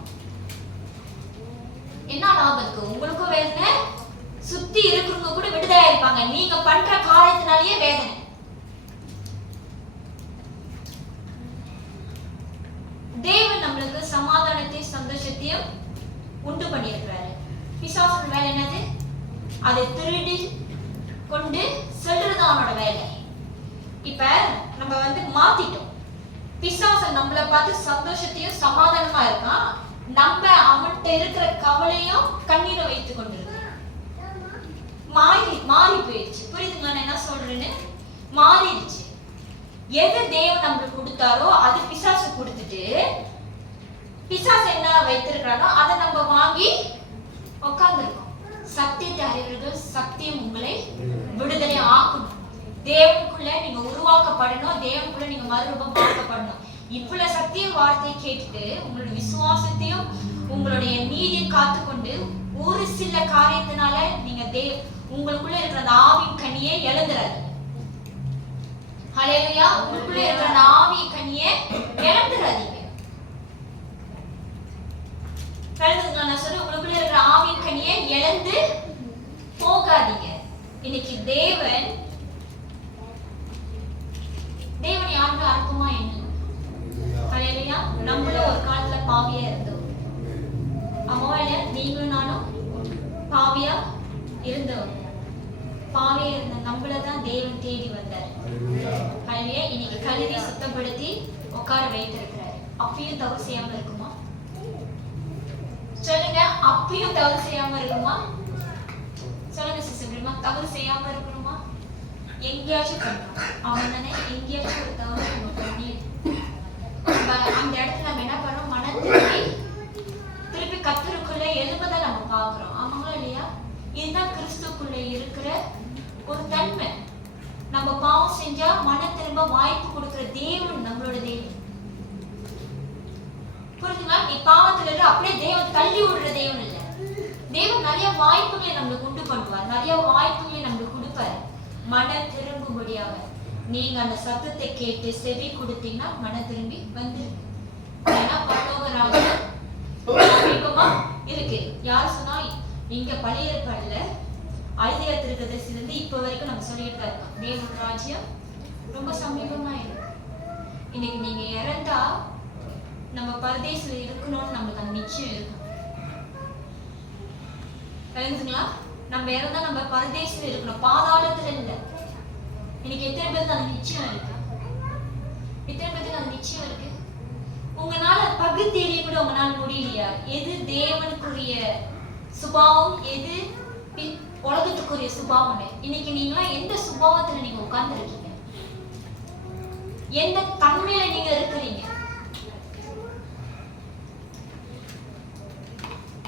என்ன லாபம் இருக்கு? உங்களுக்கும் வேதனை, சுத்தி இருக்கிறவங்க கூட விடுதலையா இருப்பாங்க. நீங்க பண்ற காரியத்தினாலேயே வேதனை. தேவன் நம்மளுக்கு சமாதானத்தை, சந்தோஷத்தையும் உண்டு பண்ணியிருக்கிறாரு. பிசாசோட வேலை என்னது? அதை திருடி கொண்டு செல்றது அவனோட வேலை. இப்ப நம்ம வந்து மாத்திட்டோம். பிசாசன் நம்மளை பார்த்து சந்தோஷத்தையும் சமாதானமா இருக்கான். நம்ம அவன்கிட்ட இருக்கிற கவலையும் கண்ணீரை வைத்துக் கொண்டிருக்கோம். மாறி போயிடுச்சு. புரியுதுங்களா நான் என்ன சொல்றேன்னு? மாறிடுச்சு. எது தேவன் நம்மளுக்கு கொடுத்தாரோ அது பிசாசு கொடுத்துட்டு, பிசாசு என்ன வைத்திருக்கிறானோ அதை நம்ம வாங்கி உட்கார்ந்துருக்கோம். சத்தியத்தை அறிவர்கள் சத்தியம் உங்களை விடுதலை ஆக்கணும். தேவனுக்குள்ள நீங்க உருவாக்கப்படணும். தேவனுக்குள்ள நீங்க மறுரூபம் பார்க்கப்படணும். இவ்வளவு சத்திய வார்த்தையை கேட்டுட்டு உங்களுடைய விசுவாசத்தையும் உங்களுடைய நீதியை காத்துக்கொண்டு ஒரு சில காரியத்தினால நீங்க உங்களுக்குள்ள இருக்கிற அந்த ஆவியின் கனியை இழந்துறாதீங்க. ஹல்லேலூயா. உங்களுக்குள்ள இருக்கிற அந்த ஆவியின் கனியை இழந்துறாதீங்க. நான் சொல்றேன், உங்களுக்குள்ள இருக்கிற ஆவியின் கனியை இழந்து போகாதீங்க. இன்னைக்கு தேவன் யாருக்கு அர்த்தமா என்ன? ஹல்லேலூயா. நம்மளும் ஒரு காலத்துல பாவியா இருந்தோம். அம்மாவா இல்லையா? நீங்களும் நானும் பாவியா இருந்தோம். பாவியா இருந்த நம்மளதான் தேவன் தேடி வந்தார். ஹல்லேலூயா. இன்னைக்கு கழுவி சுத்தப்படுத்தி உட்கார வைத்திருக்கிறார். அப்பயும் தவறு செய்யாம இருக்குமா? சொல்லுங்க, அப்பயும் தவறு செய்யாம இருக்குமா? சொல்லுங்க சிஸ்டர், தவறு செய்யாம இருக்கணுமா? எங்கேயாச்சும் பண்ணணும். அவன் தானே எங்கேயாச்சும் ஒரு தவறு நம்ம பண்ணி அந்த இடத்துல நம்ம என்ன பண்றோம்? மனம் திருப்பி கர்த்தருக்குள்ள எழுப்பதை நம்ம பாக்குறோம். ஆமாங்களா இல்லையா? இதுதான் கிறிஸ்துக்குள்ள இருக்கிற ஒரு தன்மை. நம்ம பாவம் செஞ்சா மன திரும்ப வாய்ப்பு கொடுக்கிற தேவன் நம்மளோட தேவன். புரிஞ்சுங்களா? நீ பாவத்துல இருந்து அப்படியே தேவன் தள்ளி விடுற தேவன் இல்ல. தேவன் நிறைய வாய்ப்புகளை நம்மளுக்கு உண்டு பண்ணுவார், நிறைய வாய்ப்புகளை நம்மளுக்கு கொடுப்பாரு மன திரும்பும்படியாக. நீங்க அந்த சத்தத்தை கேட்டு செவி கொடுத்தீங்கன்னா மன திரும்பி வந்துருக்கு. ஏன்னா பரலோக ராஜ்யம் சமீபமா இருக்கு. யார் சொன்னா? இங்க பழைய ஏற்பாடுல ஐதியா திருக்கதரிசிலிருந்து இப்ப வரைக்கும் நம்ம சொல்லிட்டு தான் இருக்கோம், தேவன் ராஜ்யம் ரொம்ப சமீபமா இருக்கு. இன்னைக்கு நீங்க இறந்தா நம்ம பரதேசில இருக்கணும்னு நம்மளுக்கு அந்த நிச்சயம் இருக்கும். தெரிஞ்சுங்களா? நம்ம இறந்தா நம்ம பரதேசில இருக்கணும், பாதாளத்துல இல்ல. இன்னைக்கு எத்தனை பேருக்கு அந்த நிச்சயம் இருக்கு? எத்தனை பேருக்கு அந்த நிச்சயம் இருக்கு? உங்களால பகுத்தறிய கூட உங்களால முடியலையா? எது தேவனுக்குரிய சுபாவம், எது உலகத்துக்குரிய சுபாவம்? இன்னைக்கு நீங்களாம் எந்த சுபாவத்துல நீங்க உட்கார்ந்து இருக்கீங்க? எந்த தன்மையில நீங்க இருக்கிறீங்க?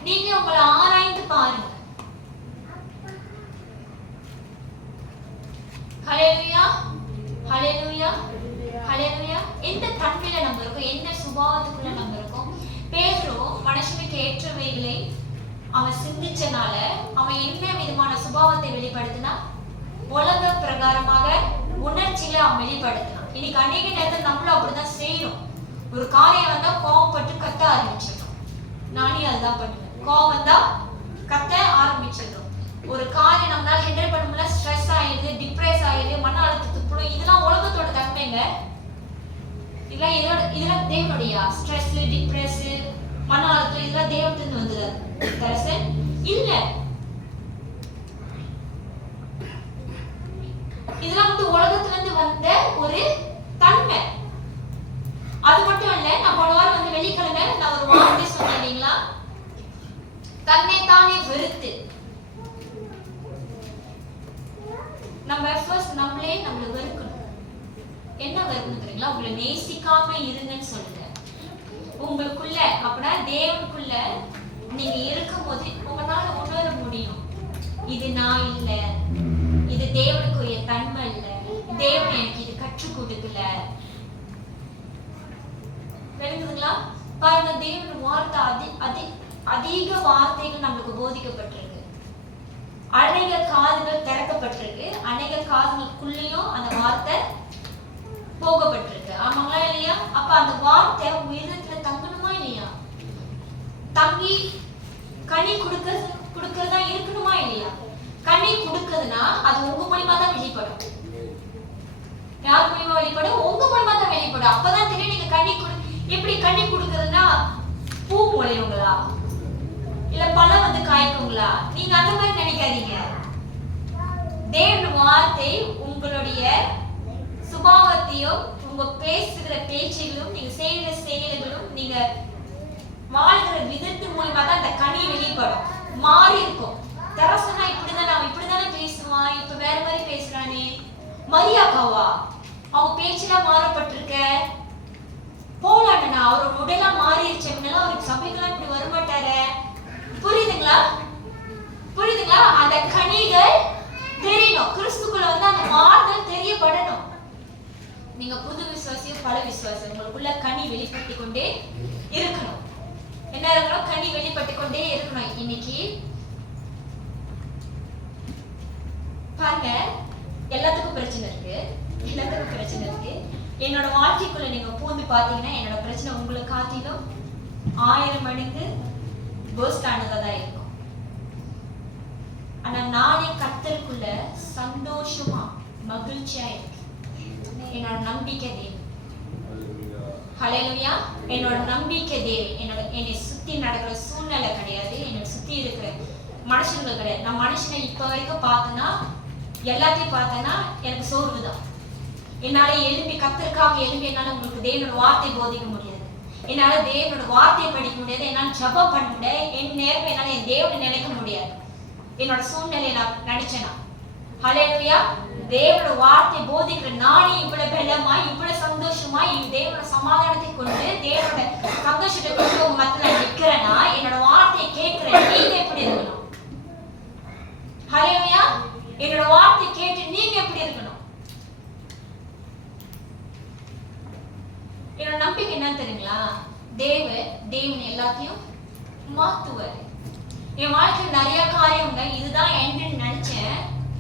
நீங்க உங்களை ஆராய்ந்து பாருங்க. ஹல்லேலூயா, ஹல்லேலூயா, ஹல்லேலூயா. எந்த தன்மையில நம்ம இருக்கோம்? என்ன சுபாவத்துக்குள்ள நம்ம இருக்கோம்? பேதுரு மனுஷனுக்கு ஏற்றவைகளை அவன் சிந்திச்சனால அவன் என்ன விதமான சுபாவத்தை வெளிப்படுத்தினா? உலக பிரகாரமாக உணர்ச்சியில அவன் வெளிப்படுத்தினான். இன்னைக்கு அநேக நேரத்தில் நம்மளும் அப்படிதான் செய்யறோம். ஒரு காரியம் வந்தா கோவப்பட்டு கத்த ஆரம்பிச்சிடும். நானே அதுதான் பண்ணுவேன். கோவம் வந்தா கத்த ஆரம்பிச்சிடும். ஒரு காரியம் நம்மளால ஹேண்டில் பண்ண முடியல, ஸ்ட்ரெஸ் ஆயிடுது, டிப்ரெஸ் ஆயிடுது, மன அழுத்தத்துக்கு போடும். இதெல்லாம் உலகத்தோட தன்மைங்க. இதெல்லாம் தேவனுடைய ஸ்ட்ரெஸ், டிப்ரெஸ், மன அழுத்தம் இதெல்லாம் தேவத்திலிருந்து வந்தது இல்ல. இதெல்லாம் வந்து உலகத்துல இருந்து வந்த ஒரு தன்மை. அது மட்டும் இல்ல, நான் போன வாரம் வந்து வெள்ளிக்கிழமை நான் ஒரு வார்த்தை சொன்னேன் இல்லைங்களா? தன்னை தானே வெறுத்து. நம்ம ஃபர்ஸ்ட் நம்மளே நம்மளை வெறுக்கணும். என்ன வெறுக்கணும் தெரியுங்களா? உங்களை நேசிக்காம இருங்கன்னு சொல்லுங்க. உங்களுக்குள்ள அப்படின்னா தேவனுக்குள்ள நீங்க இருக்கும்போது உங்களால உணர முடியும், இது நான் இல்ல, இது தேவனுக்குரிய தன்மை இல்ல, தேவன் எனக்கு இது கற்றுக் கொடுக்கல. விளங்குதுங்களா? பாருங்க, தேவன் வார்த்தை அதிக வார்த்தைகள் நம்மளுக்கு போதிக்கப்பட்டிருக்கு. அநேக காதுகள் திறக்கப்பட்டிருக்கு. அநேக காதுகளுக்குள்ளேயும் அந்த வார்த்தை போகப்பட்டிருக்கு. ஆமாங்களா இல்லையா? அப்ப அந்த வார்த்தை உயிரத்துல தங்கணுமா இல்லையா? தங்கி கனி கொடுக்கறதா இருக்கணுமா இல்லையா? கனி கொடுக்குதுன்னா அது உங்க மூலியமா தான் வெளிப்படும். யார் மூலியமா வெளிப்படும்? உங்க மூலியமா தான் வெளிப்படும். அப்பதான் தெரியும் நீங்க கனி எப்படி கனி கொடுக்குறதுன்னா பூ முளையுங்களா இல்ல பழம் வந்து காய்க்குங்களா? நீங்க அந்த மாதிரி நினைக்காதீங்க. தேவன் வார்த்தை உங்களுடைய சுபாவத்தையும் உங்க பேசுகிற பேச்சுகளும் நீங்க செய்கிற செயல்களும் நீங்க வாழ்கிற விதத்து மூலமா தான் அந்த கனி வெளிப்படும். மாறி இருக்கும். தரசனா இப்படிதான், அவன் இப்படிதானே பேசுவான், இப்ப வேற மாதிரி பேசுறானே. மரியாக்காவா அவங்க பேச்செல்லாம் மாறப்பட்டிருக்க போலாண்டனா அவரோட உடலாம் மாறிடுச்சு. அவருக்கு சபைக்கெல்லாம் இப்படி வரமாட்டாரு. புரியுதுங்களா? புரியுதுங்களா? அந்த கனிகள் தெரியணும். கிறிஸ்துக்குள்ள வந்து அந்த மாறுதல் தெரியப்படணும். நீங்க புது விசுவாசியும் பல விசுவாசம் உங்களுக்குள்ள கனி வெளிப்பட்டு கொண்டே இருக்கணும். என்ன இருக்கணும்? கனி வெளிப்பட்டு கொண்டே இருக்கணும். இன்னைக்கு பாருங்க, எல்லாத்துக்கும் பிரச்சனை இருக்கு. எல்லாத்துக்கும் பிரச்சனை இருக்கு. என்னோட வாழ்க்கைக்குள்ள நீங்க பூந்து பாத்தீங்கன்னா என்னோட பிரச்சனை உங்களுக்கு காட்டிலும் 1000 மடங்கு பெர்ஸ்ட் ஆனதா தான் இருக்கும். ஆனா நானே கர்த்தருக்குள்ள சந்தோஷமா மகிழ்ச்சியா இருக்கு. என்னோட நம்பிக்கை தேவன். ஹல்லேலூயா. என்னோட நம்பிக்கை தேவன். என்னை சுத்தி நடக்கிற சூழ்நிலை கிடையாது. மனுஷங்கள் கிடையாது. நான் மனுஷனை இப்ப வரைக்கும் பார்த்தேன்னா, எல்லாத்தையும் பார்த்தேன்னா எனக்கு சோர்வு தான். என்னால எழும்பி கத்தருக்காக எழும்பி என்னால உங்களுக்கு தேவனோட வார்த்தை போதிக்க முடியாது, என்னால தேவனோட வார்த்தையை படிக்க முடியாது, என்னால ஜெபம் பண்ண முடியாது, என் நேரம் என்னால என் தேவனை நினைக்க முடியாது. என்னோட சூழ்நிலையை நான் நினைச்சேனா, ஹல்லேலூயா, தேவனோட வார்த்தை போதிக்கிற நானே இவ்வளவு பலமா இவ்வளவு சந்தோஷமா தேவனோட சமாதானத்தை கொண்டு தேவனோட சந்தோஷத்தை கொண்டு உங்க மத்தியில நிக்கிறேன்னா, என்னோட வார்த்தையை கேட்கிறேன். நீங்க எப்படி இருக்கணும்? ஹல்லேலூயா, என்னோட வார்த்தை கேட்டு நீங்க எப்படி இருக்கணும்? என்னோட நம்பிக்கை என்ன தெரியுங்களா? தேவன் எல்லாத்தையும் மாத்துவாரு. என் வாழ்க்கையில் நிறைய காரியங்க இதுதான் எண்டுன்னு நினைச்சேன்,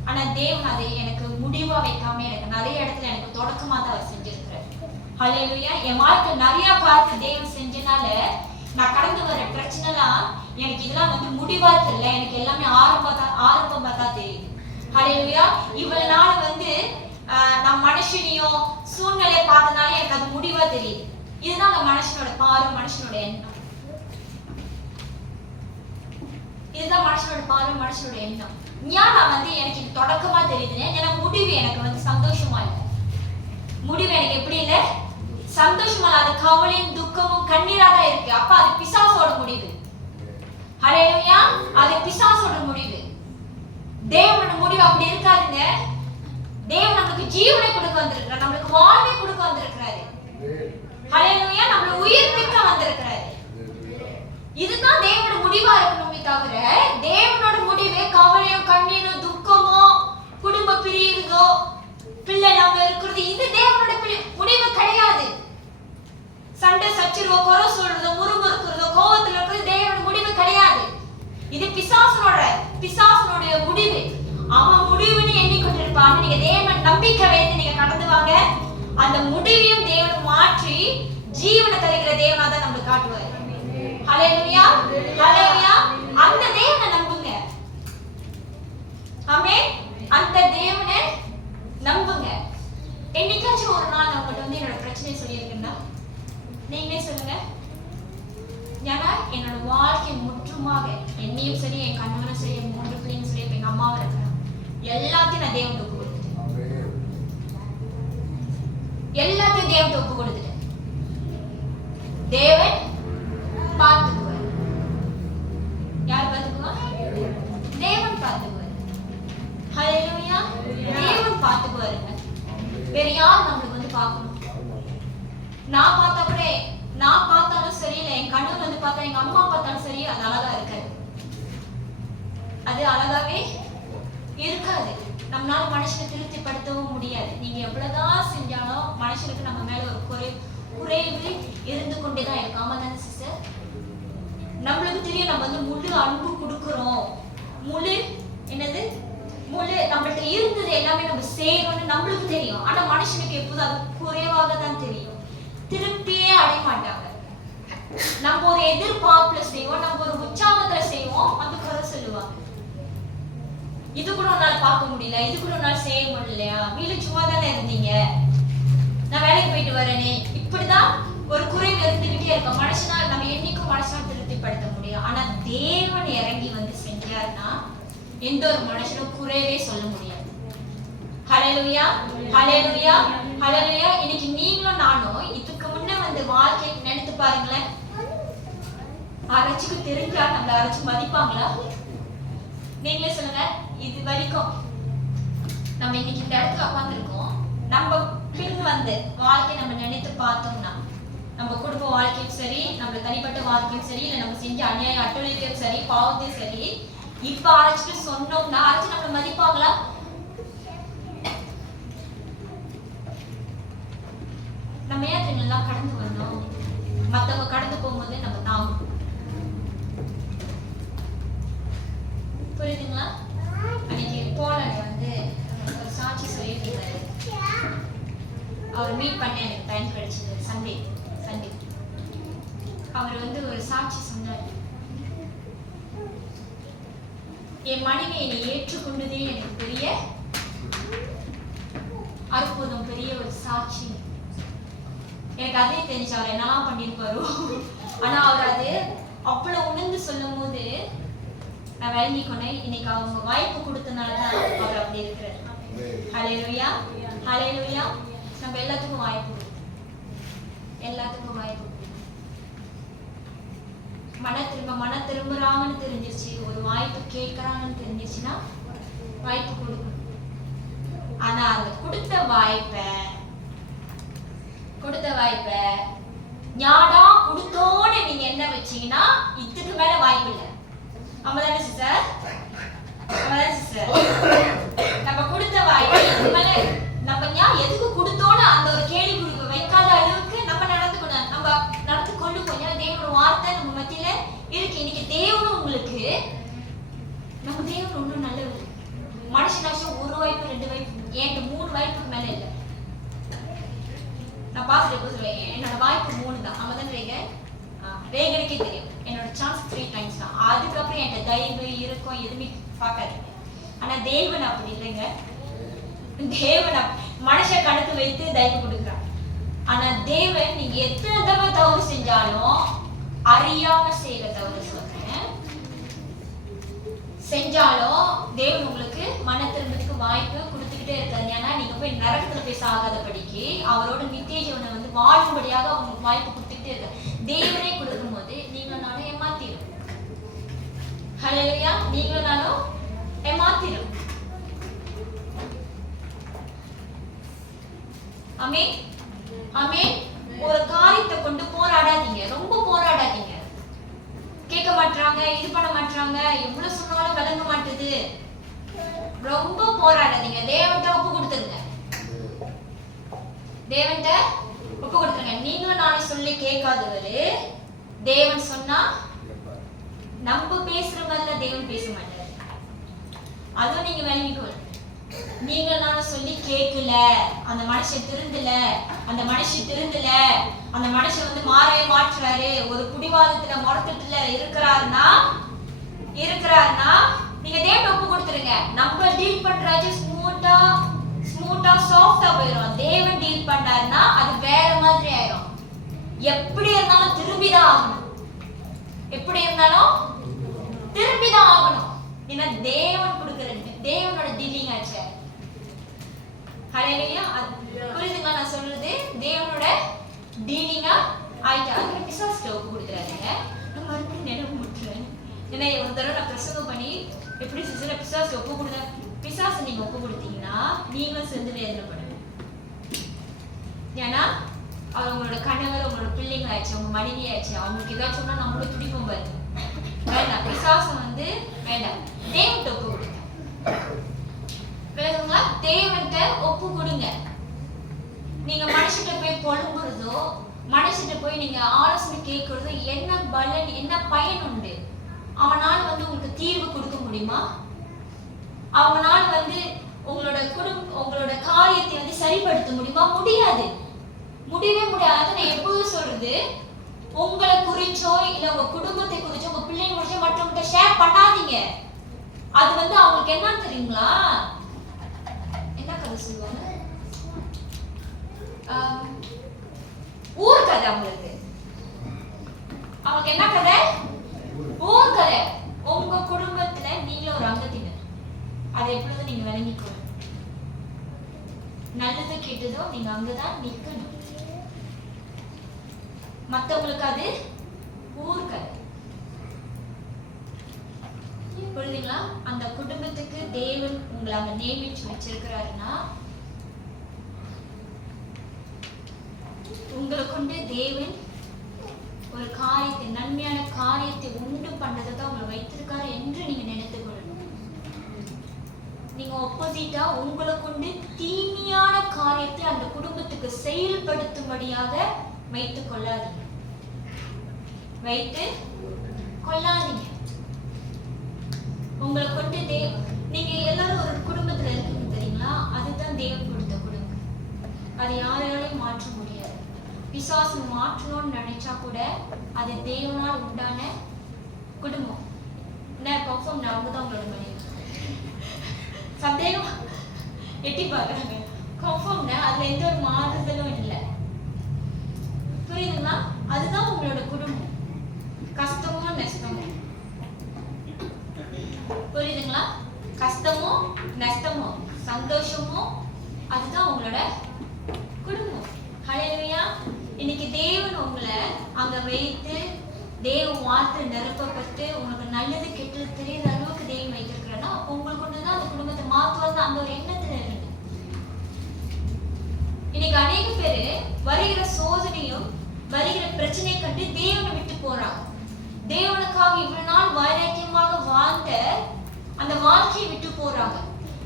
ஆனா தேவன் அதை எனக்கு முடிவா வைக்காம எனக்கு நிறைய இடத்துல எனக்கு தொடக்கமா தான் அவர் செஞ்சிருக்கிறார். ஹல்லேலூயா, என் வாழ்க்கையில் நிறைய பார்த்து தேவன் செஞ்சனால நான் கடந்து வர பிரச்சனைலாம் எனக்கு இதெல்லாம் வந்து முடிவா தெரியல, எனக்கு எல்லாமே ஆரம்பமா தான் தெரியுது. ஹல்லேலூயா, இவ்வளவு நாள் வந்து நான் மனுஷனையும் சூழ்நிலையை பார்த்தனால எனக்கு அது முடிவா தெரியுது. இதுதான் அந்த மனுஷனோட பார்வை, மனுஷனோட எண்ணம். இதுதான் மனுஷனோட பார்வை, மனுஷனோட எண்ணம். ஞானம் வந்து எனக்கு இது தொடக்கமா தெரியுதுன்னு, எனக்கு முடிவு எனக்கு வந்து சந்தோஷமா இல்லை. முடிவு எனக்கு எப்படி இல்லை? சந்தோஷமா இல்லை. அது கவலையும் துக்கமும் கண்ணீரா தான் இருக்கு. அப்ப அது பிசாசோட முடிவு. ஹல்லேலூயா, அது பிசாசோட முடிவு. தேவனோட முடிவு அப்படி இருக்காதுங்க. தேவன் நமக்கு ஜீவனை கொடுக்க வந்திருக்கிறார், நமக்கு வாழ்வை கொடுக்க வந்திருக்கிறாரு. ஹல்லேலூயா, நம்மள உயிர்ப்பிக்க வந்திருக்கிறாரு. இதுதான் தேவனோட முடிவா இருக்கணுமே தவிர தேவனோட முடிவே கவலையோ கண்ணீரோ துக்கமோ குடும்ப பிரிவுதோ பிள்ளை நம்ம இருக்கிறது இது தேவனோட முடிவு கிடையாது. சண்டை சச்சரவோ குறை சொல்றதோ முறுமுறுக்கிறதோ கோபத்துல இருக்கிறது தேவனோட முடிவு கிடையாது. இது பிசாசனுடைய முடிவு. அவன் முடிவுன்னு எண்ணிக்கொண்டிருப்பான். நீங்க தேவன் நம்பிக்கை வைத்து நீங்க கடந்து வாங்க, அந்த முடிவையும் தேவன் மாற்றி ஜீவனை தருகிற தேவனா தான் நம்மளுக்கு காட்டுவார். ஹல்லேலூயா, ஹல்லேலூயா, அந்த தேவனை நம்புங்க. ஆமென், அந்த தேவனை நம்புங்க. என்னைக்காச்சும் ஒரு நாள் நான் உங்கள்கிட்ட வந்து என்னோட பிரச்சனையை சொல்லியிருக்கேன்னா நீங்களே சொல்லுங்க. ஏன்னா என்னோட வாழ்க்கை முற்றுமாக என்னையும் சரி என் கணவனும் சரி என் 3 பிள்ளையும் சரி எங்க அம்மாவும் இருக்கிறேன் எல்லாத்தையும் நான் தேவனுக்கு ஒப்பு கொடுத்துட்டேன். எல்லாத்தையும் தேவனுக்கு ஒப்பு கொடுத்துட்டேன். தேவன் பார்த்துக்குவார். யார் பார்த்துக்குவா? தேவன் பார்த்துக்குவார். ஹல்லேலூயா, தேவன் பார்த்துக்குவாருங்க. வேற யார் நம்மளுக்கு வந்து பார்க்கணும்? நான் பார்த்தா கூட, நான் பார்த்தாலும் சரி இல்லை என் கணவன் வந்து பார்த்தா எங்க அம்மா பார்த்தாலும் சரி அது அழகா இருக்காது. அது அழகாவே இருக்காது. நம்மளால மனுஷனை திருப்திப்படுத்தவும் முடியாது. நீங்க எவ்வளவுதான் செஞ்சாலும் மனுஷனுக்கு நம்ம மேல ஒரு குறைவு இருந்து கொண்டேதான் இருக்கும். ஆமா தானே சிஸ்டர்? நம்மளுக்கு தெரியும் நம்ம வந்து முழு அன்பு கொடுக்குறோம், முழு நம்மள்ட்ட இருந்தது எல்லாமே நம்ம செய்யணும்னு நம்மளுக்கு தெரியும். ஆனா மனுஷனுக்கு எப்போதும் அது குறைவாக தான் தெரியும். திருப்தியே அடைய மாட்டாங்க. நம்ம ஒரு எதிர்பார்ப்புல செய்வோம், நம்ம ஒரு உற்சாகத்துல செய்வோம், வந்து குறை சொல்லுவாங்க. இது கூட உன்னால பார்க்க முடியல, இது கூட உன்னால செய்ய முடியலையா, வீட்டுல சும்மா தானே இருந்தீங்க, நான் வேலைக்கு போயிட்டு வரேனே, இப்படிதான் ஒரு குறைவு இருந்துகிட்டே இருக்கும். மனுஷனா நம்ம என்னைக்கும் மனுஷனா திருப்திப்படுத்த முடியும். ஆனா தேவன் இறங்கி வந்து செஞ்சாருன்னா எந்த ஒரு மனுஷனும் குறைவே சொல்ல முடியாது. ஹல்லேலூயா, ஹல்லேலூயா, ஹல்லேலூயா. இன்னைக்கு நீங்களும் நானும் இதுக்கு முன்ன வந்து வாழ்க்கையை நினைத்து பாருங்களேன். அரைச்சுக்கு தெரிஞ்சா நம்மள அரைச்சு மதிப்பாங்களா? நீங்களே சொல்லுங்க. இது வரைக்கும் நம்ம இன்னைக்கு இந்த இடத்துல உட்காந்துருக்கோம். நம்ம பின் வந்து வாழ்க்கையை நம்ம நினைத்து பார்த்தோம்னா நம்ம குடும்ப வாழ்க்கையும் சரி, நம்ம தனிப்பட்ட வாழ்க்கையும் சரி, இல்லை நம்ம செஞ்ச அநியாய அட்டூழியத்தையும் சரி, பாவத்தையும் சரி, இப்ப அரைச்சிட்டு சொன்னோம்னா அரைச்சு நம்மள மதிப்பாங்களா? நம்ம ஏன் இதெல்லாம் கடந்து வந்தோம்? மத்தவங்க கடந்து போகும்போது நம்ம தாங்கும். புரியுதுங்களா? அன்னைக்கு போலண்ட் வந்து ஒரு சாட்சி சொல்லியிருந்தாரு. அவர் மீட் பண்ண எனக்கு டைம் கிடைச்சது. சண்டே அவர் வந்து ஒரு சாட்சி சொன்னார். என் மனைவியை நீ ஏற்றுக்கொண்டதே எனக்கு பெரிய அற்புதம், பெரிய ஒரு சாட்சி. எனக்கு அதே தெரிஞ்சு அவர் என்னெல்லாம் பண்ணியிருப்பாரோ. ஆனா அவர் அது அவ்வளவு உணர்ந்து சொல்லும் போது நான் விளங்கிக்கொண்டேன். இன்னைக்கு அவங்க வாய்ப்பு கொடுத்தனாலதான் அவர் அப்படி இருக்கிறார். ஹல்லேலூயா, ஹல்லேலூயா. நம்ம எல்லாத்துக்கும் வாய்ப்பு கொடுக்கும், எல்லாத்துக்கும் வாய்ப்பு. மன திரும்புறாங்கன்னு தெரிஞ்சிருச்சு, ஒரு வாய்ப்பு கேட்கறாங்கன்னு தெரிஞ்சிருச்சுன்னா வாய்ப்பு கொடுக்கணும். ஆனா அந்த கொடுத்த வாய்ப்பை ஞாடா கொடுத்தோன்னு நீங்க என்ன வச்சீங்கன்னா இதுக்கு மேல வாய்ப்பு இல்லை. ஆமாதானே சிஸ்டர்? ஆமாதானே சிஸ்டர்? நம்ம கொடுத்த வாய்ப்பு இதுக்கு மேல நம்ம எதுக்கு கொடுத்தோன்னு அந்த ஒரு கேள்வி வைக்காத அளவுக்கு நம்ம நடந்து கொண்டு போய் தேவனோட வார்த்தை நம்ம மத்தியில இருக்கு. இன்னைக்கு தேவனும் உங்களுக்கு நம்ம தேவன் ஒன்றும் நல்லவர். மனுஷனாச்சும் ஒரு வாய்ப்பு 2 வாய்ப்பு, என்கிட்ட 3 வாய்ப்புக்கு மேல இல்லை. நான் பார்த்துட்டு சொல்லுவேன் என்னோட வாய்ப்பு 3 தான். அவன் தான் ரேகனுக்கே தெரியும் என்னோட சான்ஸ் 3 டைம்ஸ் தான். அதுக்கப்புறம் என்கிட்ட தயவு இருக்கும் எதுவுமே பார்க்காதீங்க. ஆனா தேவன் அப்படி இல்லைங்க. தேவன் மனுஷ கணக்கு வைத்து தயவு கொடுக்குறான். ஆனா தேவன் நீங்க எத்தனை தடவை தவறு செஞ்சாலும், அறியாம செய்யற தவறு சொல்றேன், செஞ்சாலும் தேவன் உங்களுக்கு மன திரும்பத்துக்கு வாய்ப்பு கொடுத்துக்கிட்டே இருக்காது. ஏன்னா நீங்க போய் நரகத்துல போய் சாகாதபடிக்கு அவரோட நித்திய ஜீவனை வந்து வாழும்படியாக உங்களுக்கு வாய்ப்பு கொடுத்துக்கிட்டே இருக்காரு. தேவனே கொடுக்கும் போது நீங்களும் ஏமாத்திரும். ஹல்லேலூயா, நீங்களும் ஏமாத்திரும். ஆமென், ஆமென். ஒரு காரியத்தை கொண்டு போராடாதீங்க, ரொம்ப போராடாதீங்க. கேட்க மாட்டாங்க, இது பண்ண மாட்டாங்க, எவ்வளவு சொன்னாலும் விளங்க மாட்டுது, ரொம்ப போராடாதீங்க. தேவன்கிட்ட ஒப்பு கொடுத்துருங்க, தேவன்கிட்ட ஒப்பு கொடுத்துருங்க. நீங்களும் நானும் சொல்லி கேட்காதவரு தேவன் சொன்னா நம்ம பேசுற மாதிரில தேவன் பேச மாட்டாரு. அதுவும் நீங்க விளங்கிக்கணும். நீங்க நானும் சொல்லி கேட்கல, அந்த மனுஷன் திருந்தல, அந்த மனுஷன் வந்து மாறவே மாற்றுறாரு, ஒரு குடிவாதத்துல முடக்கத்துல இருக்கிறாருன்னா நீங்க தேவன் ஒப்பு கொடுத்துருங்க. நம்ம டீல் பண்றாச்சு ஸ்மூத்தா சாஃப்டா போயிடும். தேவன் டீல் பண்றாருன்னா அது வேற மாதிரி ஆயிரும். எப்படி இருந்தாலும் திரும்பிதான் ஆகணும், எப்படி இருந்தாலும் திரும்பிதான் ஆகணும். ஏன்னா தேவன் கொடுக்கறது, தேவனோட டீலிங் ஆச்சு. ஹல்லேலூயா, புரியுதுங்களா நான் சொல்றது? தேவனோட டீலிங்கா ஆயிட்டா. அதுக்கு பிசாசுக்கு ஒப்பு கொடுக்குறாங்க. நான் மறுபடியும் நினைவு முட்டுறேன். ஏன்னா ஒரு தடவை நான் பிரசங்கம் பண்ணி எப்படி சிஸ்டர் பிசாசுக்கு ஒப்பு கொடுங்க, பிசாசு நீங்க ஒப்பு கொடுத்தீங்கன்னா நீங்களும் சேர்ந்து வேதனைப்படுங்க. ஏன்னா அவங்களோட கணவர், உங்களோட பிள்ளைங்க ஆச்சு, உங்க மனைவி ஆச்சு, அவங்களுக்கு ஏதாச்சும் சொன்னா நம்மளும் துடிப்போம் பாரு. வேண்டாம், பிசாசம் வந்து வேண்டாம், தேவன்கிட்ட ஒப்பு கொடுங்க. வேணுங்களா? தேவன்கிட்ட ஒப்பு கொடுங்க. நீங்க மனுஷிட்ட போய் பொழும்புறதோ, மனுஷிட்ட போய் நீங்க ஆலோசனை கேட்கறதோ என்ன பலன், என்ன பயன் உண்டு? அவனால வந்து உங்களுக்கு தீர்வு கொடுக்க முடியுமா? அவனால வந்து உங்களோட காரியத்தை வந்து சரிப்படுத்த முடியுமா? முடியாது, முடியவே முடியாது. நான் எப்போதும் சொல்றது, உங்களை குறிச்சோ இல்ல உங்க குடும்பத்தை குறிச்சோ உங்க பிள்ளைங்க குறிச்சோ மற்றவங்க ஷேர் பண்ணாதீங்க. அது வந்து அவங்களுக்கு என்ன தெரியுங்களா, என்ன கதை சொல்லுவாங்க, ஊர் கதை. அவங்களுக்கு என்ன கதை? ஊர் கதை. உங்க குடும்பத்துல நீங்க ஒரு அங்கத்தினர், அதை எப்பொழுதும் நீங்க விளங்கிக்கணும். நல்லது கேட்டதோ நீங்க அங்கதான் நிக்கணும். மத்தவங்களுக்கு அது ஊர் கதை. புரியுதுங்களா? அந்த குடும்பத்துக்கு தேவன் உங்களை அங்க நியமிச்சு வச்சிருக்கிறாருன்னா, உங்களை கொண்டு தேவன் ஒரு காரியத்தை, நன்மையான காரியத்தை உண்டு பண்றதை தான் உங்களை வைத்திருக்காரு என்று நீங்க நினைத்துக் கொள்ளணும். நீங்க ஆப்போசிட்டா உங்களை கொண்டு தீமையான காரியத்தை அந்த குடும்பத்துக்கு செயல்படுத்தும்படியாக வைத்துக் கொள்ளாதீங்க, உங்களை கொண்டு நீங்க எல்லாரும் ஒரு குடும்பத்துல இருக்கீங்க தெரியுங்களா? அதுதான் தேவன் கொடுத்த குடும்பம். அது யாராலையும் மாற்ற முடியாது. பிசாசு மாற்றணும்னு நினைச்சா கூட அது தேவனால் உண்டான குடும்பம். என்ன கன்ஃபார்ம் அவங்க தான் உங்களோட மனைவி. சந்தேகம் எட்டி பாக்குறாங்க, கன்ஃபார்ம் அதுல எந்த ஒரு மாறுதலும் இல்லை. புரியுதுங்களா? அதுதான் உங்களோட குடும்பம். கஷ்டமோ நஷ்டமோ நஷ்டமோ சந்தோஷமோ அதுதான் உங்களோட குடும்பம். ஹல்லேலூயா. இன்னைக்கு தேவன் உங்களை அங்க வைத்து தேவ வார்த்தை நிரப்பப்பட்டு உங்களுக்கு நல்லது கெட்டது தெரியுற அளவுக்கு தேவன் வைத்திருக்கிறேன்னா அப்போ உங்களுக்கு கொண்டுதான் அந்த குடும்பத்தை மாற்றுவது அந்த ஒரு எண்ணத்துல இருக்கு. இன்னைக்கு அநேக பேரு வருகிற சோதனையும் வருகிற பிரச்சனையை கண்டு தேவனை விட்டு போறாங்க. தேவனுக்காக இவ்வளவு நாள் வைராக்கியமாக வாழ்ந்த அந்த வாழ்க்கையை விட்டு போறாங்க.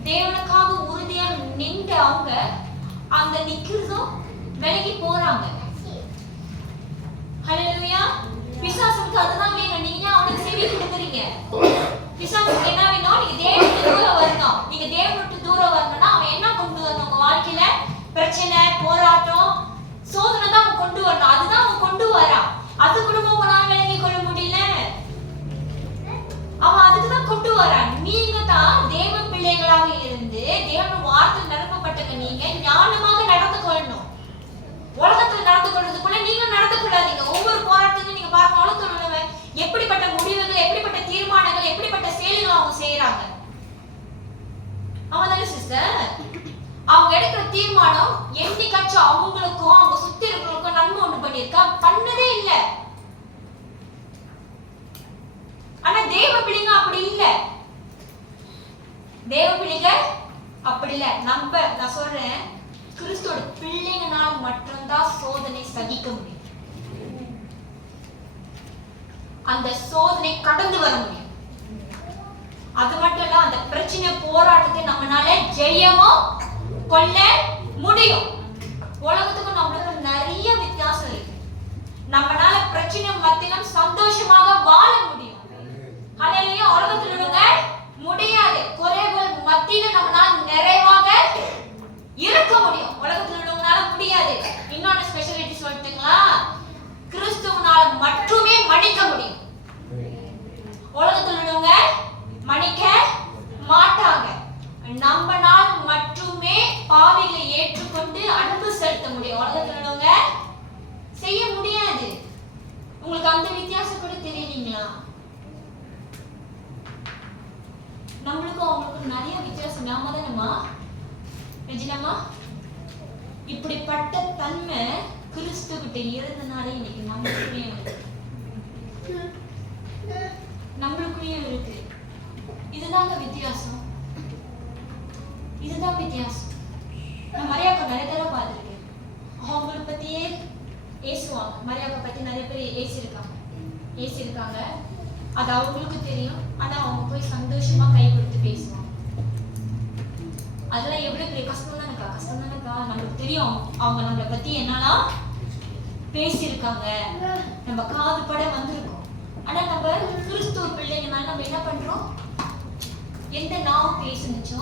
தேவனுக்காக உறுதியா நின்று அவங்க அந்த நிக்கிறதும் விலகி போறாங்க. ஹல்லேலூயா. பிசாசுக்கு அதுதான் வேணும். நீங்க அவனுக்கு செவி கொடுக்குறீங்க. பிசாசுக்கு என்ன வேணும்? நீங்க தேவனுக்கு தூரம் வரணும். நீங்க தேவனுக்கு தூரம் வரணும்னா அவன் என்ன கொண்டு வரணும்? உங்க வாழ்க்கையில பிரச்சனை, போராட்டம், சோதனை தான் அவன் கொண்டு வரணும். அதுதான் அவன் கொண்டு வரான். அது கூட உங்களால விளங்கி கொள்ள முடியல. அவன் அதுக்குதான் கொண்டு வரான். நீங்க தான் தேவ பிள்ளைகளாக இருந்து தேவன் வார்த்தை நிரப்பப்பட்டங்க. நீங்க ஞானமாக நடந்து கொள்ளணும். உலகத்துல நடந்து கொள்றதுக்குள்ள நீங்க நடந்து கொள்ளாதீங்க. ஒவ்வொரு போராட்டத்தையும் நீங்க பாருங்க, உலகத்துல எப்படிப்பட்ட முடிவுகள், எப்படிப்பட்ட தீர்மானங்கள், எப்படிப்பட்ட செயல்கள் அவங்க செய்யறாங்க. அவன் தானே சிஸ்டர், அவங்க எடுக்கிற தீர்மானம் என்னைக்காச்சும் அவங்களுக்கும் அவங்க சுத்தி இருக்கிறவங்களுக்கும் நன்மை ஒண்ணு பண்ணிருக்கா? பண்ணதே இல்ல. ஆனா தேவ பிள்ளைங்க அப்படி இல்ல. தேவ பிள்ளைங்க அப்படி இல்ல. நான் சொல்றேன், கிறிஸ்துவோட பிள்ளைங்களால் மட்டும்தான் சோதனை சகிக்க முடியும். அந்த சோதனை கடந்து வர முடியும். அது மட்டும் இல்ல, அந்த பிரச்சனை போராட்டத்தை நம்மளால ஜெயமோ கொள்ள முடியும். உலகத்துக்கும் நம்மளுக்கு நிறைய வித்தியாசம் இருக்கு. நம்மளால பிரச்சனை மத்தியிலும் சந்தோஷமாக வாழ முடியும். ஹல்லேலூயா. உலகத்துல இருக்க முடியாது. குறைகள் மத்தியில நம்மளால நிறைவாக இருக்க முடியும். உலகத்துல உள்ளவங்களால முடியாது. இன்னொரு ஸ்பெஷாலிட்டி சொல்லிட்டுங்களா, கிறிஸ்துவனால மட்டுமே மன்னிக்க முடியும். உலகத்துல உள்ளவங்க மன்னிக்க மாட்டாங்க. நம்மனால் மட்டுமே பாவிகளை ஏற்றுக்கொண்டு அன்பு செலுத்த முடியும். உலகத்துல உள்ளவங்க செய்ய முடியாது. உங்களுக்கு அந்த வித்தியாசம் கூட தெரியலீங்களா? நம்மளுக்கும் அவங்களுக்கும் நிறைய வித்தியாசம். நாம தானம்மா ரெஜினாமா, இப்படிப்பட்ட தன்மை கிறிஸ்து கிட்ட இருந்தனால இன்னைக்கு நம்மளுக்குள்ளேயும் இருக்கு. இதுதாங்க வித்தியாசம். இதுதான் வித்தியாசம். நான் மரியாதை நிறைய தடவை பார்த்துருக்கேன். அவங்களை பத்தியே ஏசுவாங்க. மரியாதை பத்தி நிறைய பேர் ஏசிருக்காங்க. அது அவங்களுக்கு தெரியும். ஆனா அவங்க போய் சந்தோஷமா கை கொடுத்து பேசுவாங்க. அதெல்லாம் எவ்வளவு பெரிய கஷ்டம் தானேக்கா. நம்மளுக்கு தெரியும் அவங்க நம்மளை பத்தி என்னெல்லாம் பேசியிருக்காங்க, நம்ம காது பட வந்திருக்கோம். ஆனா நம்ம கிறிஸ்துவ பிள்ளைங்கனால நம்ம என்ன பண்றோம்? எந்த நாவும் பேசுனுச்சோ,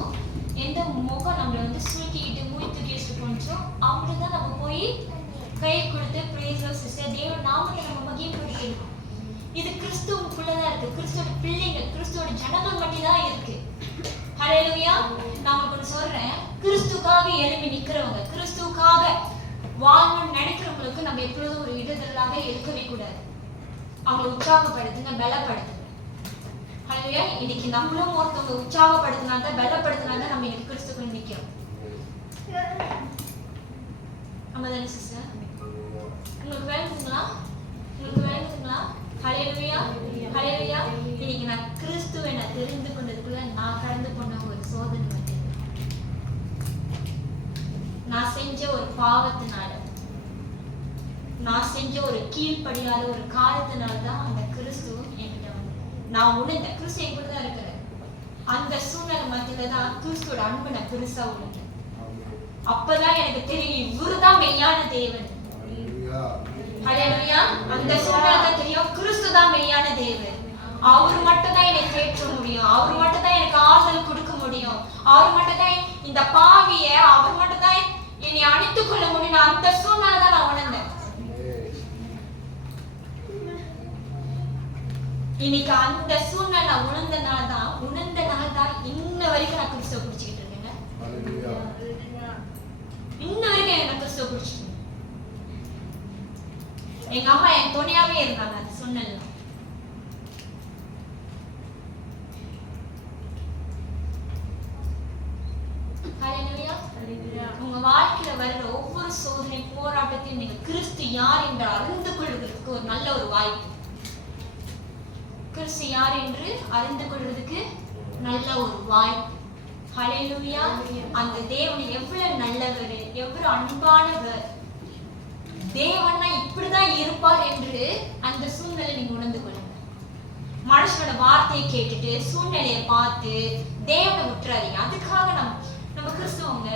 எந்த முகம் நம்மளை சுருக்கிக்கிட்டு மூடி தூக்கி வச்சுட்டு போனுச்சோ அவங்களுக்கு தான் நம்ம போய் கை கொடுத்து பிரேஸ் சிஸ்டர் தேவன் நாமத்தை நம்ம மகிமைப்படுத்திருக்கோம். இது கிறிஸ்துவுக்குள்ளதான் இருக்கு. கிறிஸ்துவோட பிள்ளைங்க, கிறிஸ்துவோட ஜனங்கள் மட்டும் தான் இருக்கு. ஹல்லேலூயா. நான் உங்களுக்கு சொல்றேன், கிறிஸ்துக்காக எழுப்பி நிக்கிறவங்க, கிறிஸ்துக்காக வாழணும்னு நினைக்கிறவங்களுக்கு நம்ம எப்பொழுதும் ஒரு இடதலாக இருக்கவே கூடாது. அவங்களை உற்சாகப்படுத்துங்க, பலப்படுத்துங்க. ஹல்லேலூயா. இன்னைக்கு நம்மளும் ஒருத்தவங்க உற்சாகப்படுத்தினாங்க, பலப்படுத்தினாங்க, நம்ம இன்னைக்கு கிறிஸ்துக்குள்ள நிக்கிறோம். ஆமாதானே சிஸ்டர்? உங்களுக்கு வேணுங்களா? ஹல்லேலூயா. இன்னைக்கு நான் கிறிஸ்துவை நான் தெரிந்து கொண்டதுக்குள்ள நான் கடந்து போன ஒரு சோதனை வந்து, நான் செஞ்ச ஒரு பாவத்தினால, நான் செஞ்ச ஒரு கீழ்ப்படியாத ஒரு காலத்தினால்தான் அந்த கிறிஸ்து என்கிட்ட வந்து நான் உணர்ந்தேன். கிறிஸ்து என் கூட தான் இருக்கிறேன். அந்த சூழ்நிலை மத்தியில தான் கிறிஸ்துவோட அன்பு நான் பெருசா உணர்ந்தேன். அப்பதான் எனக்கு தெரியும் இவருதான் மெய்யான தேவன். ஹல்லேலூயா. அந்த சூழ்நிலை தான் தெரியும் கிறிஸ்து தான் மெய்யான தேவன். அவர் மட்டும் தான் என்னை தேற்ற முடியும். அவர் மட்டும் தான் எனக்கு ஆறுதல் கொடுக்க முடியும். அவர் மட்டும் தான் இந்த பாவிய, அவர் மட்டும் தான் என்னை அணைத்துக் கொள்ள முடியும். அந்த சூழ்நிலை தான் நான் உணர்ந்தேன். இன்னைக்கு அந்த சூழ்நிலை உணர்ந்தனால தான் இன்ன வரைக்கும் நான் கிறிஸ்துவ குடிச்சுக்கிட்டு இருக்கேங்க. இன்ன வரைக்கும் எனக்கு கிறிஸ்துவ குடிச்சுட்டு. எங்க அம்மா என் துணையாவே இருந்தாங்க. அது சொன்னல வாழ்க்கையில வர்ற ஒவ்வொரு சோதனை போராட்டத்தையும் நீங்க கிறிஸ்து யார் என்று அறிந்து கொள்வதற்கு ஒரு நல்ல ஒரு வாய்ப்பு. கிறிஸ்து யார் என்று அறிந்து கொள்வதற்கு நல்ல ஒரு வாய்ப்பு. ஹல்லேலூயா. அந்த தேவன் எவ்வளவு நல்லவர், எவ்வளவு அன்பானவர், தேவன்னா இப்படிதான் இருப்பார் என்று அந்த சூழ்நிலை நீங்க உணர்ந்து கொள்ளுங்க. மனுஷனோட வார்த்தையை கேட்டுட்டு சூழ்நிலையை பார்த்து தேவனை விட்டுறாதீங்க. அதுக்காக நம்ம கிறிஸ்தவங்க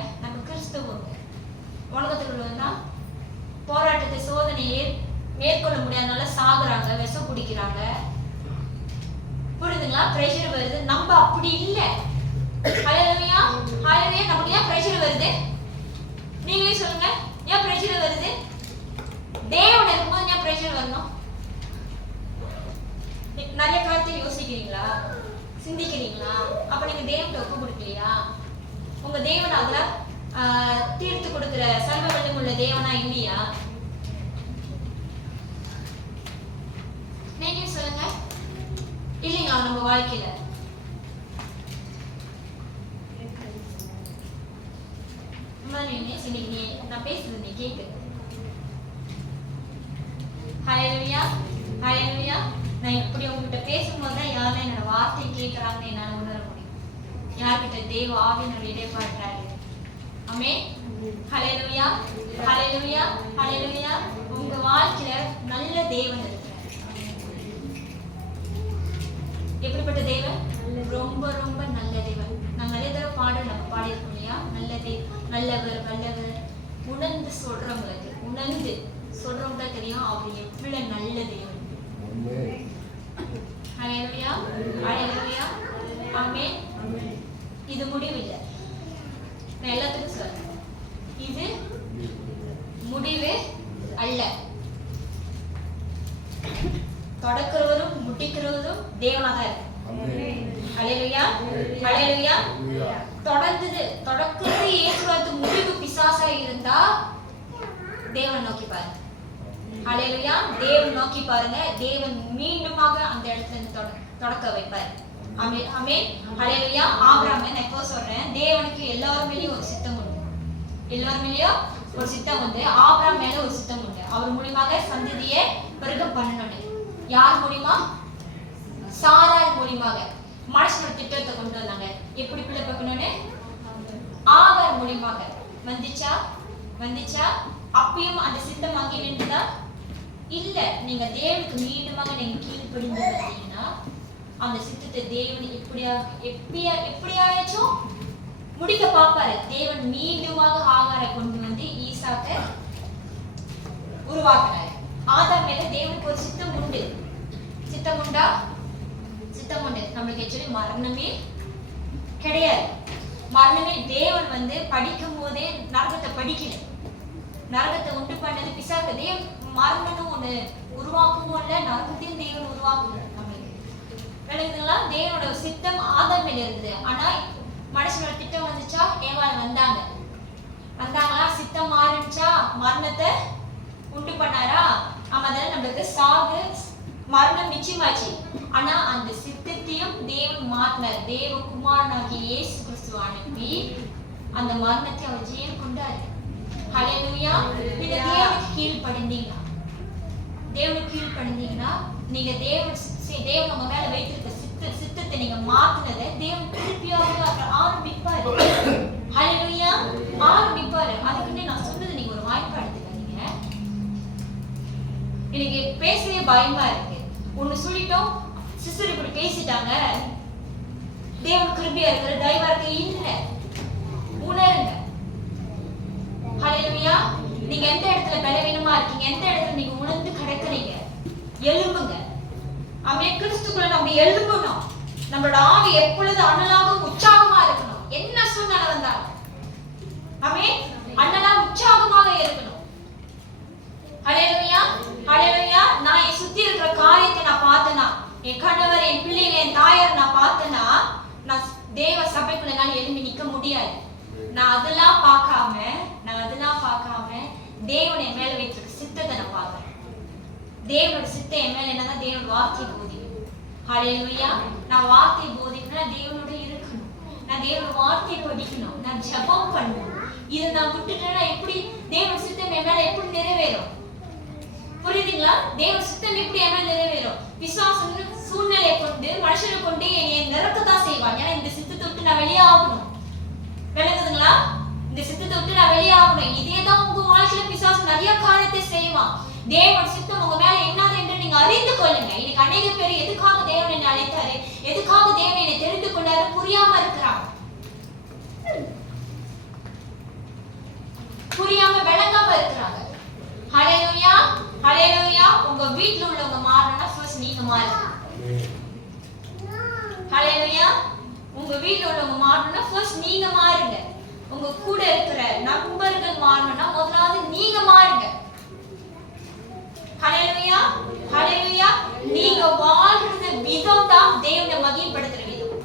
உலகத்துக்குள்ள வந்தா போராட்டத்தை சோதனையை மேற்கொள்ள முடியாதனால சாகுறாங்க, விஷம் குடிக்கிறாங்க. புரியுதுங்களா? பிரஷர் வருது. நம்ம அப்படி இல்லை. ஹல்லேலூயா ஹல்லேலூயா. நமக்கு ஏன் பிரஷர் வருது? நீங்களே சொல்லுங்க. ஏன் பிரஷர் வருது? தேவன் இருக்கும்போது ஏன் பிரஷர் வரணும்? நிறைய காலத்தை யோசிக்கிறீங்களா, சிந்திக்கிறீங்களா? அப்ப நீங்க தேவனை ஒப்பு கொடுக்கலையா? உங்க தேவன் அதுல தீர்த்து கொடுக்கிற சர்வ வல்லமையுள்ள தேவனா இல்லையா? நீங்க சொல்லுங்க. இல்லைங்களா? நம்ம வாழ்க்கையில நான் பேசுறது நீ கேக்கு. ஹல்லேலூயா ஹல்லேலூயா. நான் இப்படி உங்ககிட்ட பேசும்போது தான் யாரும் என்னோட வார்த்தை கேட்கறாங்கன்னு என்னால உணர முடியும். யார்கிட்ட தேவ ஆவியினுடைய இடைப்பாடுறாரு. ஆமென். ஹல்லேலூயா ஹல்லேலூயா ஹல்லேலூயா. உங்க வாழ்க்கையில நல்ல தேவன் இருக்கிறார். எப்படிப்பட்ட தேவன்? ரொம்ப ரொம்ப நல்ல தேவன். நான் நிறைய தடவை பாடல் நம்ம பாடியிருக்கோம் இல்லையா? நல்லவர் வல்லவர். உணர்ந்து சொல்றவங்களுக்கு, உணர்ந்து சொல்றவங்க தான் தெரியும் அவர் எவ்வளவு நல்ல தேவன். ஹல்லேலூயா ஹல்லேலூயா. ஆமென். இது முடிவில்லை. நான் எல்லாத்துக்கும் சொல்றேன், இது முடிவு அல்ல. தொடக்கிறவரும் முடிக்கிறவரும் தேவனாக இருக்கு. ஹல்லேலூயா ஹல்லேலூயா. தொடக்கிறது இயேசுவாது, முடிவு பிசாசா இருந்தா தேவன் நோக்கி பாருங்க. ஹல்லேலூயா. தேவன் நோக்கி பாருங்க. தேவன் மீண்டுமாக அந்த இடத்துல இருந்து தொடக்க வைப்பார். ஆமென் ஆமென். ஹல்லேலூயா. ஆபிரகாம், நான் எப்போ சொல்றேன், தேவனுக்கு எல்லார் மேலயும் ஒரு சித்தம் உண்டு. எல்லார் மேலயும் ஒரு சித்தம் உண்டு. ஆபிரகாம் மேல ஒரு சித்தம் உண்டு. அவர் மூலமாக சந்ததியை பெருக பண்ணணும். யார் மூலியமா? சாராய் மூலியமாக மனுஷனோட திட்டத்தை கொண்டு வந்தாங்க. எப்படி பிள்ளை பார்க்கணும்னு? ஆகார் மூலியமாக வந்துச்சா? அப்பயும் அந்த சித்தம் அங்கே நின்றுதா? இல்ல. நீங்க தேவனுக்கு மீண்டுமாக நீங்க கீழ்ப்படிந்து வந்தீங்கன்னா அந்த சித்தத்தை தேவன் எப்படியாச்சும் முடிக்க பார்ப்பாரு. தேவன் மீண்டுமாக ஆகாரை கொண்டு வந்து ஈசாக்க உருவாக்கினார். ஆதாம் மேல தேவனுக்கு ஒரு சித்தம் உண்டு. சித்தம் உண்டா? சித்தம் உண்டு. நம்மளுக்கு ஆக்சுவலி மரணமே கிடையாது. மரணமே தேவன் வந்து படிக்கும் போதே நரகத்தை படிக்கல. நரகத்தை உண்டு பண்ணது பிசாசு. தேவன் மரணமும் ஒண்ணு உருவாக்கவும் இல்லை, நரகத்தையும் தேவன் உருவாக்கல. நம்மளுக்கு விளங்குதுங்களா? தேவனோட சித்தம் ஆதாம் மேல இருந்தது. ஆனா மனுஷனோட திட்டம் வந்துச்சா? ஏவாள் வந்தாங்களா? சித்தம் மாறிச்சா? மரணத்தை உண்டு பண்ணாரா? அதனால நம்மளுக்கு சாவு மரணம் நிச்சயமாச்சு. ஆனா அந்த சித்தத்தையும் தேவன் மாற்றினார். தேவகுமாரனாகிய இயேசு கிறிஸ்துவை அனுப்பி அந்த மரணத்தை அவர் ஜெயம் கொண்டாரு. ஹல்லேலூயா. நீங்க தேவனுக்கு கீழ்ப்படிந்தீங்கன்னா நீங்க தேவன் உங்க மேல வைத்திருக்க சித்தத்தை நீங்க மாத்தினதை தேவன் திருப்பியாக ஆரம்பிப்பாரு. ஹல்லேலூயா. ஆரம்பிப்பாரு. அதுக்குன்னு நான் சொன்னது நீங்க ஒரு வாய்ப்பா எடுத்துக்காதீங்க. எனக்கு பேசவே பயமா இருக்கு. ஒண்ணு சொல்லிட்டோம், சிஸ்டர் இப்படி பேசிட்டாங்க, தேவன் கிருபையா இருக்கிற தயவா இருக்க இல்ல. உணருங்க. ஹல்லேலூயா. நீங்க எந்த இடத்துல பலவீனமா இருக்கீங்க, எந்த இடத்துல நீங்க உணர்ந்து கிடக்குறீங்க, எழும்புங்க. ஆமென். கிறிஸ்துக்குள்ள நம்ம எழும்பணும். நம்மளோட ஆவி எப்பொழுது அனலாக உற்சாகமா இருக்கணும். என்ன சூழ்நிலை வந்தாலும் ஆமென், அனலாக உற்சாகமாக இருக்கணும். ஹல்லேலூயா ஹல்லேலூயா. நான் என் சுத்தி இருக்கிற காரியத்தை நான் பார்த்தேனா, என் கணவர், என் பிள்ளைகள், என் தாயார் நான் பார்த்தேனா, நான் தேவ சபைக்குள்ள என்னால எழும்பி நிக்க முடியாது. நான் அதெல்லாம் பார்க்காம தேவன் என் மேல வைத்திருக்க சித்தத்தை நான் பார்க்கிறேன். தேவனோட சித்தம் என் மேல என்னன்னா தேவன் வார்த்தையை போதிக்கணும். ஹல்லேலூயா. நான் வார்த்தையை போதிக்கணும்னா தேவனோட இருக்கணும். நான் தேவனோட வார்த்தையை படிக்கணும். நான் ஜெபம் பண்ணணும். இதை நான் விட்டுட்டேன்னா எப்படி தேவன் சித்தம் என் மேல எப்படி நிறைவேறும்? புரியுதுங்களா? தேவன் சித்தம் எப்படி என் மேல நிறைவேறும்? பிசாசு சூழ்நிலையை கொண்டு மனுஷனை கொண்டு என்னை நிறக்கத்தான் செய்வான். ஏன்னா இந்த சித்தத்தை விட்டு நான் வெளியே ஆகணும். விளங்குதுங்களா? இந்த சித்தத்தை விட்டு நான் வெளியே ஆகணும். இதேதான் உங்க வாழ்க்கையில பிசாசு நிறைய காரியத்தை செய்வான். தேவன் சித்தம் உங்க மேல என்னது என்று நீங்க அறிந்து கொள்ளுங்க. இன்னைக்கு அநேக பேர் எதுக்காக தேவன் என்னை அழைத்தாரு, எதுக்காக தேவன் என்னை தெரிந்து கொண்டாரு புரியாம இருக்கிறாங்க. புரியாம விளங்காம இருக்கிறாங்க. ஹல்லேலூயா, ஹல்லேலூயா. உங்க வீட்ல உள்ளவங்க மாறணும்னா ஃபர்ஸ்ட் நீங்க மாறுங்க. ஹல்லேலூயா. உங்க வீட்ல உள்ளவங்க மாறணும்னா ஃபர்ஸ்ட் நீங்க மாறுங்க. உங்க கூட இருக்கிற நண்பர்கள் மாறணும்னா முதலாவது நீங்க மாறுங்க. ஹல்லேலூயா, ஹல்லேலூயா. நீங்க வாழ்ற விதம் தான் தேவனை மகிமைப்படுத்துற விதம்.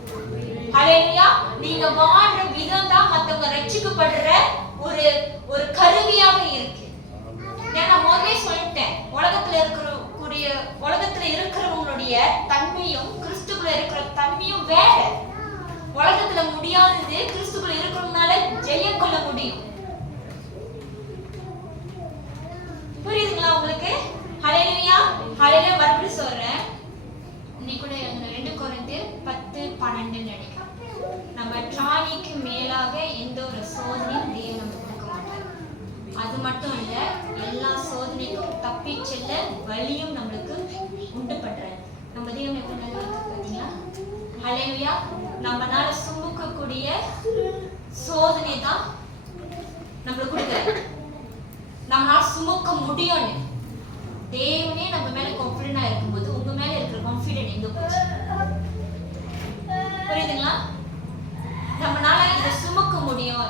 ஹல்லேலூயா. நீங்க வாழ்ற விதம் தான் மத்தவங்க ரட்சிக்கப்படுற ஒரு கருவியாக இருக்கு. நான் முதல்ல சொல்லிட்டேன், உலகத்துல இருக்கிறவங்களுடைய தன்மையும் கிறிஸ்துக்குள்ள இருக்கிற தன்மையும் வேற. உலகத்துல முடியாதது கிறிஸ்துக்குள்ள இருக்கிறவங்கனால ஜெயம் கொள்ள முடியும். புரியுதுங்களா உங்களுக்கு? ஹல்லேலூயா, ஹல்லேலூயா. மறுபடியும் சொல்றேன், இன்னைக்கு கூட 2 கொரிந்தியர் 10:12 நினைக்கிறேன். நம்ம டிராலிக்கு மேலாக எந்த ஒரு சோதனையும் தேவன் நமக்கு கொடுக்க மாட்டார். அது மட்டும் இல்ல, எல்லா சோதனைக்கும் தப்பி செல்ல வழியும் நம்மளுக்கு உண்டு பண்றாரு. நம்ம தேவன் எப்படி நல்லா பார்த்தீங்களா? ஹல்லேலூயா. நம்மனால சுமக்கக்கூடிய சோதனை தான் நம்மளுக்கு கொடுக்குறாரு. நம்மளால சுமக்க முடியும்னு தேவனே நம்ம மேல கான்ஃபிடென்ட்டா இருக்கும்போது உங்க மேல இருக்கிற கான்ஃபிடென்ட் எங்க போச்சு? புரியுதுங்களா? நம்மனால இதை சுமக்க முடியும்.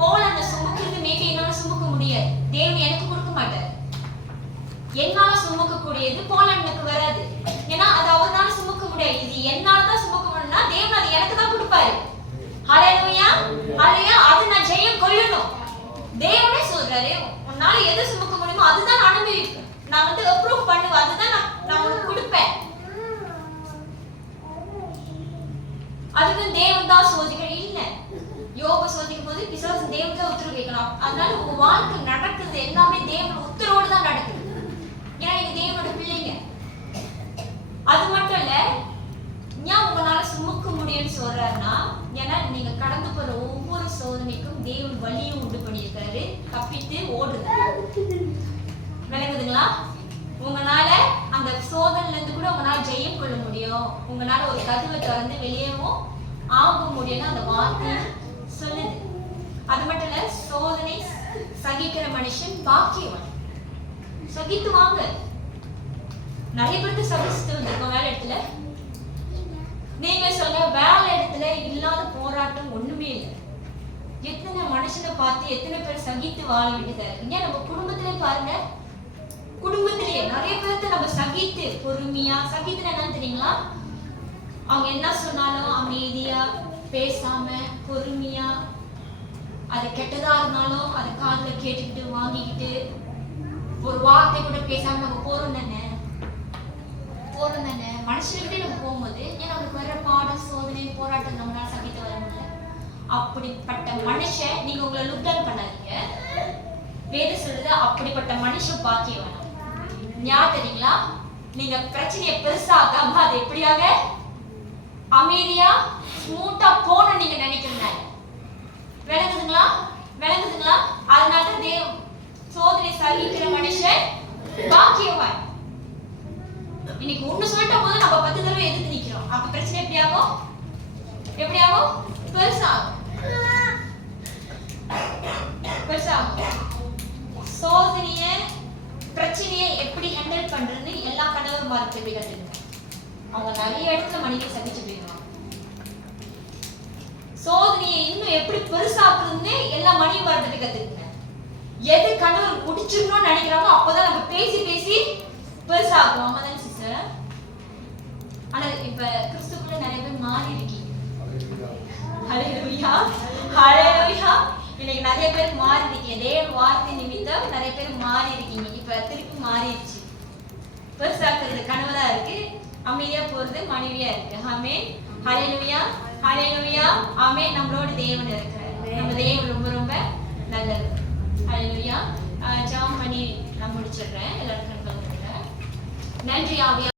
போலண்ட சுமக்கிறது மேபி என்னால சுமக்க முடியாது. தேவன் எனக்கு கொடுக்க மாட்டார். என்னால சுமக்க கூடியது போலண்ணுக்கு வராது. ஏன்னா அது அவர்னால சுமக்க முடியாது. இது என்னால தான் சுமக்க முடியும்னா தேவன் அது எனக்கு தான் கொடுப்பாரு. ஹல்லேலூயா, ஹல்லேலூயா. அது நான் ஜெயம் கொள்ளணும். தேவனே சொல்றாரு, உன்னால எது சுமக்க முடியுமோ அதுதான் நான் அனுபவிப்பேன். நான் அப்ரூவ் பண்ணுவேன். அதுதான் நான் உனக்கு கொடுப்பேன். அதுக்கு தேவன் தான் சோதிக்கிற இல்ல. யோப சோதிக்கும் போது பிசாசு தேவன் தான் உத்தரவு கேட்கணும். அதனால உங்க வாழ்க்கை நடக்குது எல்லாமே தேவன் உத்தரவோடு தான் நடக்குது. ஏன்னா நீங்க தேவனோட பிள்ளைங்க. அது மட்டும் இல்ல, ஏன் உங்களால சுமக்க முடியும்னு சொல்றாருன்னா, ஏன்னா நீங்க கடந்து போற ஒவ்வொரு சோதனைக்கும் தேவன் வழியும் உண்டு பண்ணியிருக்காரு. தப்பித்து ஓடுது. விளங்குதுங்களா? உங்களால அந்த சோதனைல இருந்து கூட உங்களால ஜெயம் கொள்ள முடியும். உங்களால ஒரு கதவை திறந்து வெளியேவும் ஆக முடியும்னு அந்த வார்த்தை சொல்லுது. அது மட்டும் இல்ல, சோதனை சகிக்கிற மனுஷன் பாக்கியவன். சகித்து வாங்க. நிறைய பேருக்கு சகிச்சுட்டு வந்திருக்கோம் வேலை இடத்துல. நீங்க சொல்ல வேலை இடத்துல இல்லாத போராட்டம் ஒண்ணுமே இல்லை. எத்தனை மனுஷனை பார்த்து எத்தனை பேர் சகித்து வாழ வேண்டியதா இருக்கு. ஏன் நம்ம குடும்பத்திலே பாருங்க, குடும்பத்திலேயே நிறைய பேர்த்த நம்ம சகித்து பொறுமையா சகித்துனா என்னன்னு தெரியுங்களா? அவங்க என்ன சொன்னாலும் அமைதியா பேசாம பொறுமையா, அது கெட்டதா இருந்தாலும் அதை காதுல கேட்டுக்கிட்டு வாங்கிக்கிட்டு ஒரு வார்த்தை கூட பேசாம நம்ம போறோம் தானே மனுஷன்கிட்டே நம்ம போகும்போது ஏன் நமக்கு வர்ற பாடம் சோதனை போராட்டம் நம்மளால சகித்து வர முடியல. அப்படிப்பட்ட மனுஷன் நீங்க உங்களை லுக் டவுன் பண்ணாதீங்க. வேதம் சொல்றது அப்படிப்பட்ட மனுஷன் பாக்கிய வேணாம். ஞாபகம் தெரியுங்களா? நீங்க பிரச்சனையை பெருசாக்காம அது எப்படியாக அமைதியா ஸ்மூத்தா போன நீங்க நினைக்கிறீங்க. விளங்குதுங்களா? விளங்குதுங்களா? அதனால தேவ சோதனை சகிக்கிற மனுஷன் பாக்கியவான். இன்னைக்கு ஒண்ணு சொல்லிட்ட போது நம்ம 10 தடவை எதிர்த்து நிக்கிறோம். அப்ப பிரச்சனை எப்படியாகும்? பெருசாகும். சோதனைய பிரச்சனையை எப்படி ஹேண்டில் பண்றதுன்னு எல்லா கணவன்மாரும் எப்படி கத்துக்கணும். அவங்க நிறைய இடத்துல மனிதனை சகிச்சு போயிடுவாங்க. சோதனையை இன்னும் எப்படி பெருசாக்குறதுன்னு எல்லா மனைவிமார்கிட்ட போய் கத்துக்குங்க. எது கணவர் முடிச்சிடணும்னு நினைக்கிறாங்களோ அப்பதான் நம்ம பேசி பெருசாகும். ஆமா தானே சிஸ்டர்? ஆனா இப்ப கிறிஸ்துக்குள்ள நிறைய பேர் மாறி இருக்கீங்க. ஹல்லேலூயா, ஹல்லேலூயா. இன்னைக்கு நிறைய பேர் மாறி இருக்கீங்க. தேவ வார்த்தை நிமித்தம் நிறைய பேர் மாறி இருக்கீங்க. இப்ப திருப்பி மாறிடுச்சு. பெருசாக்குறது கணவரா இருக்கு, அமைதியா போறது மனைவியா இருக்கு. ஆமென், ஹல்லேலூயா, ஹல்லேலூயா, ஆமென். நம்மளோட தேவன் இருக்கிறார். நம்ம தேவன் ரொம்ப ரொம்ப நல்ல நான் முடிச்சிடுறேன். எல்லாருக்கும் நன்றி ஆவியா